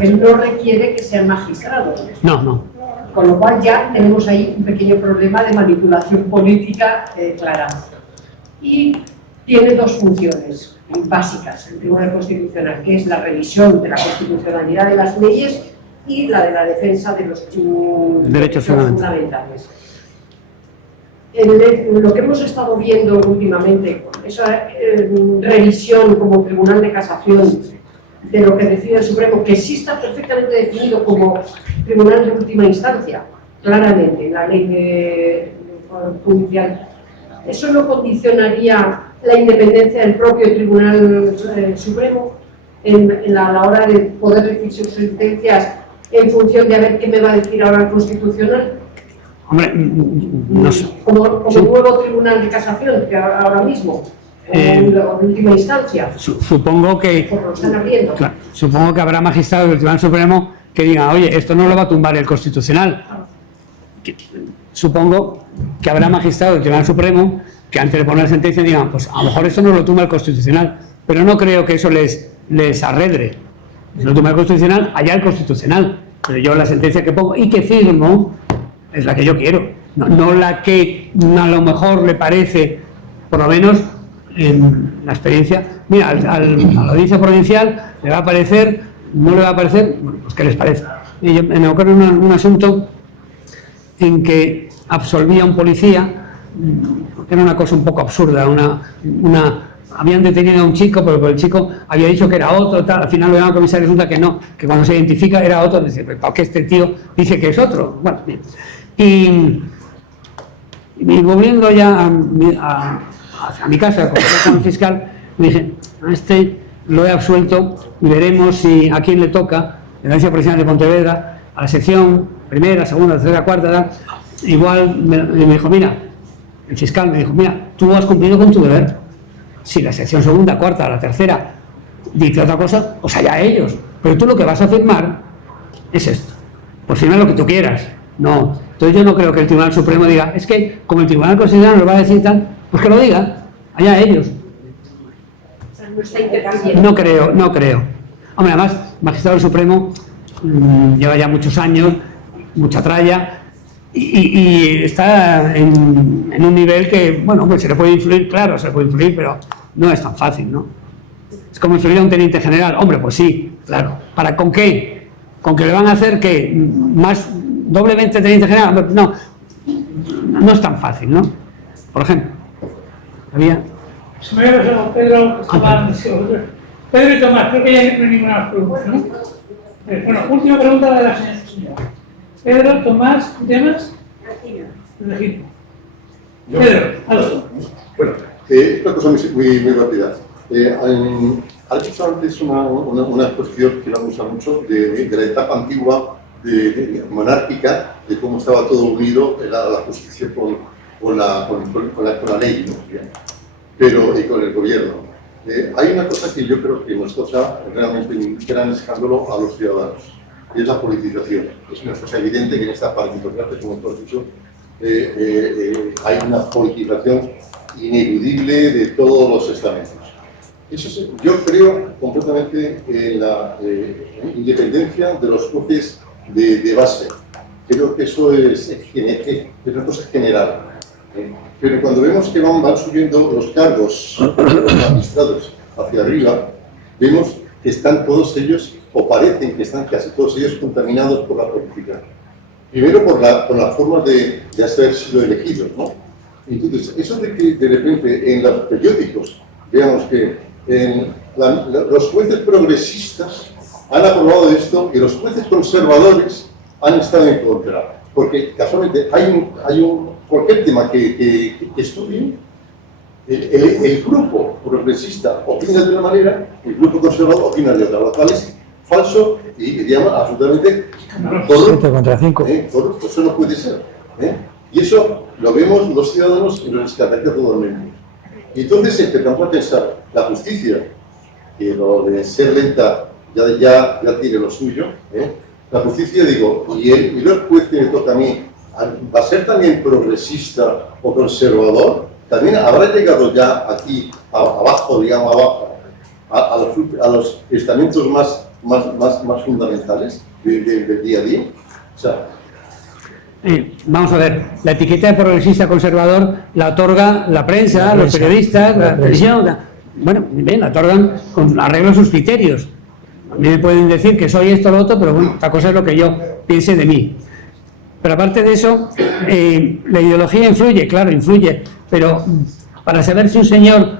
que no requiere que sean magistrados. No. Con lo cual ya tenemos ahí un pequeño problema de manipulación política clara. Y tiene 2 funciones básicas el Tribunal Constitucional, que es la revisión de la constitucionalidad de las leyes y la de la defensa de los derechos fundamentales. Lo que hemos estado viendo últimamente con esa revisión como Tribunal de Casación de lo que decide el Supremo, que sí está perfectamente definido como Tribunal de Última Instancia, claramente, en la ley judicial, ¿eso no condicionaría la independencia del propio Tribunal Supremo a la hora de poder decir sus sentencias en función de a ver qué me va a decir ahora el Constitucional? Hombre, no sé. Como sí. Nuevo Tribunal de Casación, que ahora mismo, en última instancia. Supongo que... Pues lo están abriendo. Claro, supongo que habrá magistrados del Tribunal Supremo que digan, oye, esto no lo va a tumbar el Constitucional. Supongo que habrá magistrados del Tribunal Supremo que antes de poner sentencia digan, pues a lo mejor esto no lo tumba el Constitucional, pero no creo que eso les arredre. Si lo tumba el Constitucional, allá el Constitucional. Pero yo la sentencia que pongo y que firmo es la que yo quiero, no la que a lo mejor le parece, por lo menos en la experiencia. Mira, a la audiencia provincial le va a parecer no le va a parecer, bueno, pues ¿qué les parece? Y me ocurre un asunto en que absolvía a un policía, que era una cosa un poco absurda, habían detenido a un chico, pero el chico había dicho que era otro, tal, al final lo llama al comisario y resulta que no, que cuando se identifica era otro, dice, ¿por qué este tío dice que es otro? Bueno, bien. Y volviendo ya a mi casa con el fiscal, me dije, a este lo he absuelto y veremos si a quién le toca, en la Agencia Policial de Pontevedra, a la sección primera, segunda, tercera, cuarta, tal. Igual me dijo, mira, el fiscal me dijo, mira, tú has cumplido con tu deber. Si la sección segunda, cuarta, la tercera dice otra cosa, pues allá ellos. Pero tú lo que vas a firmar es esto. Pues firma lo que tú quieras. No. Entonces yo no creo que el Tribunal Supremo diga, es que como el Tribunal Constitucional nos va a decir tal, pues que lo diga, allá ellos. No está interfiriendo. No creo. Hombre, además, el Magistrado Supremo lleva ya muchos años, mucha tralla, y está en un nivel que, bueno, pues se le puede influir, claro, se le puede influir, pero no es tan fácil, ¿no? Es como influir a un teniente general. Hombre, pues sí, claro. ¿Para con qué? ¿Con que le van a hacer que más doblemente teniente general? No es tan fácil, ¿no? Por ejemplo, había... Se me había pasado Pedro, Pedro y Tomás, creo que ya no hay ninguna pregunta, ¿no? Bueno, última pregunta de la señora. Pedro, Tomás, ¿temas? Regina. Pedro, algo. Bueno, una cosa muy rápida. Has dicho antes una exposición que la usa mucho de la etapa antigua monárquica, de cómo estaba todo unido la justicia con la ley, ¿no? Pero, y con el gobierno. Hay una cosa que yo creo que nos causa realmente un gran escándalo a los ciudadanos, y es la politización. Es una cosa evidente que en esta parte, como tú has dicho, hay una politización ineludible de todos los estamentos. Yo creo completamente en la independencia de los jueces de base. Creo que eso es una cosa general. Pero cuando vemos que van subiendo los cargos de los magistrados hacia arriba, vemos que están todos ellos, o parecen que están casi todos ellos contaminados por la política. Primero por la forma de haber sido elegidos, ¿no? Entonces, eso de que de repente en los periódicos veamos que los jueces progresisas han aprobado esto y los jueces conservadores han estado en contra. Porque casualmente hay cualquier tema que estudien, el grupo progresista opina de una manera, el grupo conservador opina de otra, lo cual es falso y digamos absolutamente corrupto. 7 contra 5. Corrupto, eso no puede ser. Y eso lo vemos los ciudadanos y nos escandaliza totalmente. Y entonces empezamos a pensar, la justicia, que lo de ser lenta ya tiene lo suyo, la justicia, digo, y el juez que me toca a mí, ¿va a ser también progresista o conservador? También habrá llegado ya aquí, abajo, digamos, a los estamentos más fundamentales del día a día. O sea, vamos a ver, la etiqueta de progresista conservador la otorga la prensa, los periodistas, la televisión. Bueno, bien, la otorgan con arreglo a sus criterios. A mí me pueden decir que soy esto o lo otro, pero bueno, esta cosa es lo que yo piense de mí. Pero aparte de eso, la ideología influye, claro, influye, pero para saber si un señor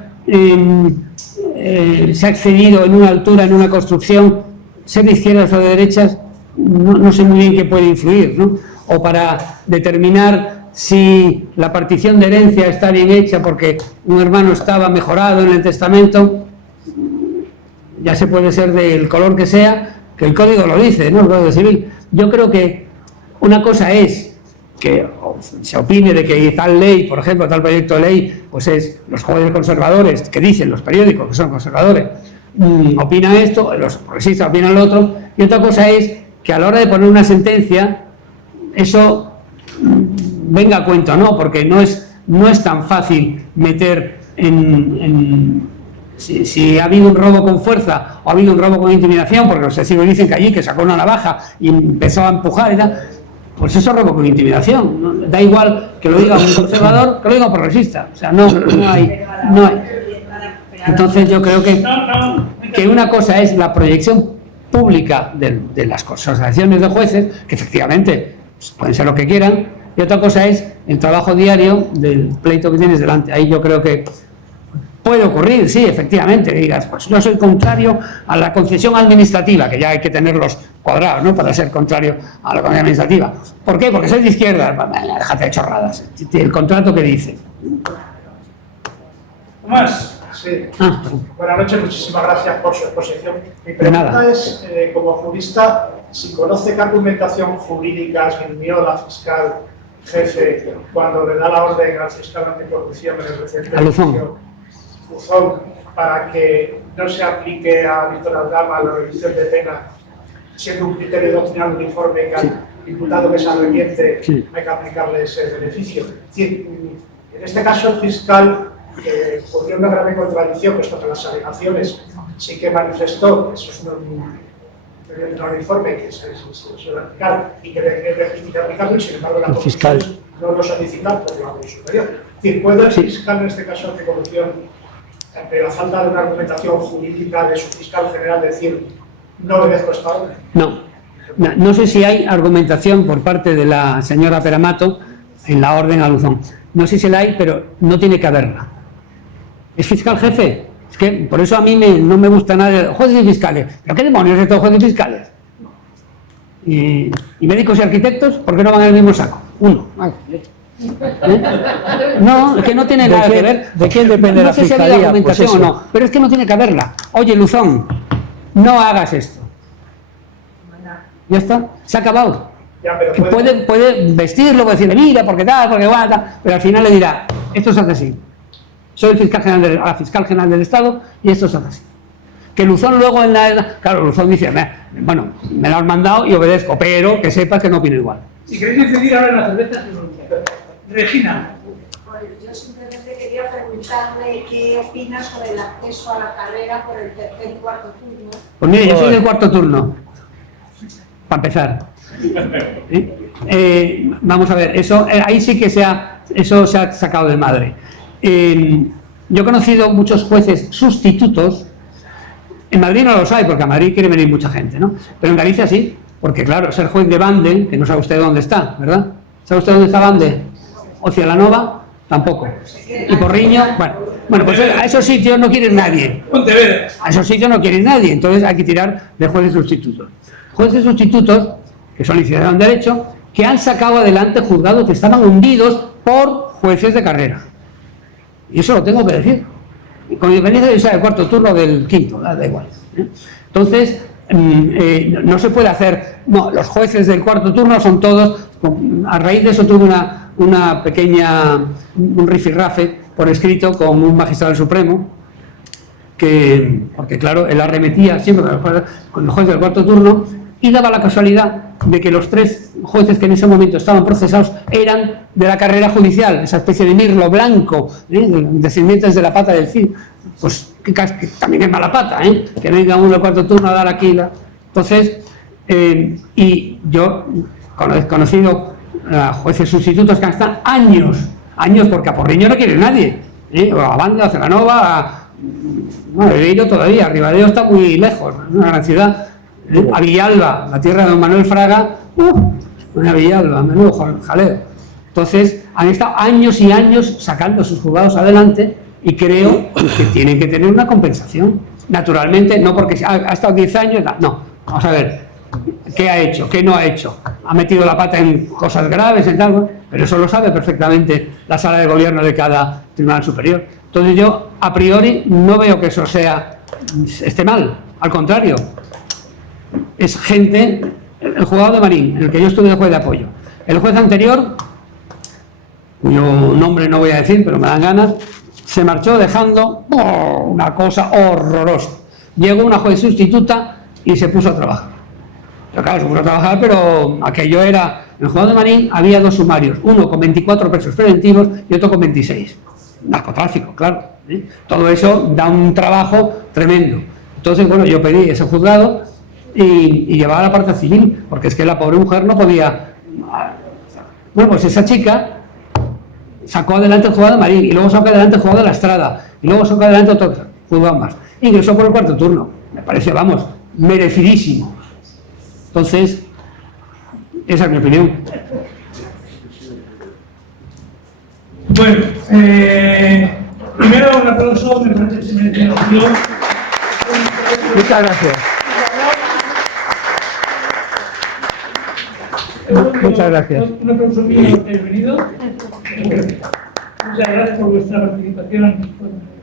se ha excedido en una altura, en una construcción, ser de izquierdas o de derechas, no sé muy bien qué puede influir, ¿no? O para determinar si la partición de herencia está bien hecha porque un hermano estaba mejorado en el testamento, ya se puede ser del color que sea, que el código lo dice, ¿no? El Código Civil. Yo creo que una cosa es que se opine de que tal ley, por ejemplo, tal proyecto de ley, pues es los jueces conservadores, que dicen los periódicos que son conservadores, opinan esto, los progresistas opinan lo otro, y otra cosa es que a la hora de poner una sentencia, eso venga a cuento, ¿no? Porque no es tan fácil meter si ha habido un robo con fuerza o ha habido un robo con intimidación, porque los testigos dicen que allí que sacó una navaja y empezó a empujar y tal, pues eso es robo con intimidación, ¿no? Da igual que lo diga un conservador que lo diga un progresista, o sea, no hay. Entonces yo creo que una cosa es la proyección pública de las asociaciones de jueces, que efectivamente pues, pueden ser lo que quieran, y otra cosa es el trabajo diario del pleito que tienes delante. Ahí yo creo que puede ocurrir, sí, efectivamente, que digas, pues yo soy contrario a la concesión administrativa, que ya hay que tenerlos cuadrados, ¿no?, para ser contrario a la concesión administrativa. ¿Por qué? Porque soy de izquierda. Bueno, déjate de chorradas. El contrato que dice. Tomás. Sí. Perdón. Buenas noches, muchísimas gracias por su exposición. Mi De pregunta nada. es, como jurista, si conoce qué argumentación jurídica esgrimió la fiscal jefe cuando le da la orden al fiscal anticorrupción en el reciente A Luzón. juicio Luzón para que no se aplique a Víctor Aldama la revisión de pena, siendo un criterio doctrinal uniforme que al imputado que es arrepiente hay que aplicarle ese beneficio. Es decir, en este caso el fiscal podría una grave contradicción, puesto que las alegaciones sí que manifestó, eso es un uniforme que se suele aplicar y que debe aplicarlo, y sin embargo la fiscal Constitución no lo solicita por la ley superior. Es decir, ¿puede el fiscal en este caso de corrupción, ante la falta de una argumentación jurídica de su fiscal general, decir no obedezco esta orden? No sé si hay argumentación por parte de la señora Peramato en la orden a Luzón. No sé si la hay, pero no tiene que haberla. ¿Es fiscal jefe? Es que por eso a mí no me gusta nada de jueces y fiscales. ¿Pero qué demonios es todo jueces y fiscales? ¿Y médicos y arquitectos? ¿Por qué no van en el mismo saco? Uno. No, es que no tiene nada que ver. ¿De quién depende la No sé si había fiscalía? argumentación Pues o eso. no, pero es que no tiene que haberla. Oye, Luzón, no hagas esto. Ya está, se ha acabado. Ya, pero Que puede vestirlo, puede decirle, mira, porque tal, porque guata, pero al final le dirá, esto se hace así. Soy el fiscal general del Estado y esto se hace así. Que Luzón luego claro, Luzón dice, bueno, me lo han mandado y obedezco, pero que sepas que no opino igual. Si queréis decidir ahora en la cerveza, Regina. Pues yo simplemente quería preguntarle qué opina sobre el acceso a la carrera por el tercer y cuarto turno. Pues mire, yo soy del cuarto turno, para empezar. Vamos a ver, eso ahí sí que eso se ha sacado de madre. Yo he conocido muchos jueces sustitutos. En Madrid no los hay, porque a Madrid quiere venir mucha gente, ¿no? Pero en Galicia sí, porque claro, ser juez de Bande, que no sabe usted dónde está, ¿verdad? ¿Sabe usted dónde está Bande? ¿O Cialanova? Tampoco. ¿Y Porriño? Bueno, pues a esos sitios no quiere nadie. Pontevedra. A esos sitios no quiere nadie, entonces hay que tirar de jueces sustitutos. Jueces sustitutos, que son licenciados en Derecho, que han sacado adelante juzgados que estaban hundidos por jueces de carrera. Y eso lo tengo que decir. Con independencia de que sea del cuarto turno o del quinto, da igual. Entonces, no se puede hacer. No, los jueces del cuarto turno son todos. A raíz de eso tuve una pequeña. Un rifirrafe por escrito con un magistrado del Supremo. Porque claro, él arremetía siempre con los jueces del cuarto turno y daba la casualidad de que los tres jueces que en ese momento estaban procesados eran de la carrera judicial, esa especie de mirlo blanco, descendientes de la pata del Cid, pues que también es mala pata, que venga uno del cuarto turno a dar aquí. Entonces, y yo he conocido a jueces sustitutos que han estado años, porque a Porriño no quiere nadie, o a Banda, a Celanova, bueno, he ido todavía, Ribadeo está muy lejos, es una gran ciudad. A Villalba, la tierra de don Manuel Fraga, a Villalba, menudo jaleo. Entonces, han estado años y años sacando sus juzgados adelante y creo que tienen que tener una compensación. Naturalmente, no porque ha estado 10 años, no. Vamos a ver, ¿qué ha hecho? ¿Qué no ha hecho? Ha metido la pata en cosas graves, en tal, pero eso lo sabe perfectamente la sala de gobierno de cada tribunal superior. Entonces yo, a priori, no veo que eso esté mal, al contrario. Es gente, el juzgado de Marín, en el que yo estuve de juez de apoyo. El juez anterior, cuyo nombre no voy a decir, pero me dan ganas, se marchó dejando una cosa horrorosa. Llegó una juez sustituta y se puso a trabajar. Pero claro, se puso a trabajar, pero aquello era... En el juzgado de Marín había dos sumarios, uno con 24 presos preventivos y otro con 26. Narcotráfico, claro. Todo eso da un trabajo tremendo. Entonces, bueno, yo pedí ese juzgado y llevaba la parte civil, porque es que la pobre mujer no podía. Bueno, pues esa chica sacó adelante el juzgado de Marín y luego sacó adelante el juzgado de La Estrada y luego sacó adelante otro juzgado más. Ingresó por el cuarto turno. Me parece, vamos, merecidísimos. Entonces, esa es mi opinión. Bueno, primero un aplauso, me parece que se merece la opinión. Muchas gracias. Muchas gracias. Un aplauso mío que he venido. Muchas gracias por vuestra participación.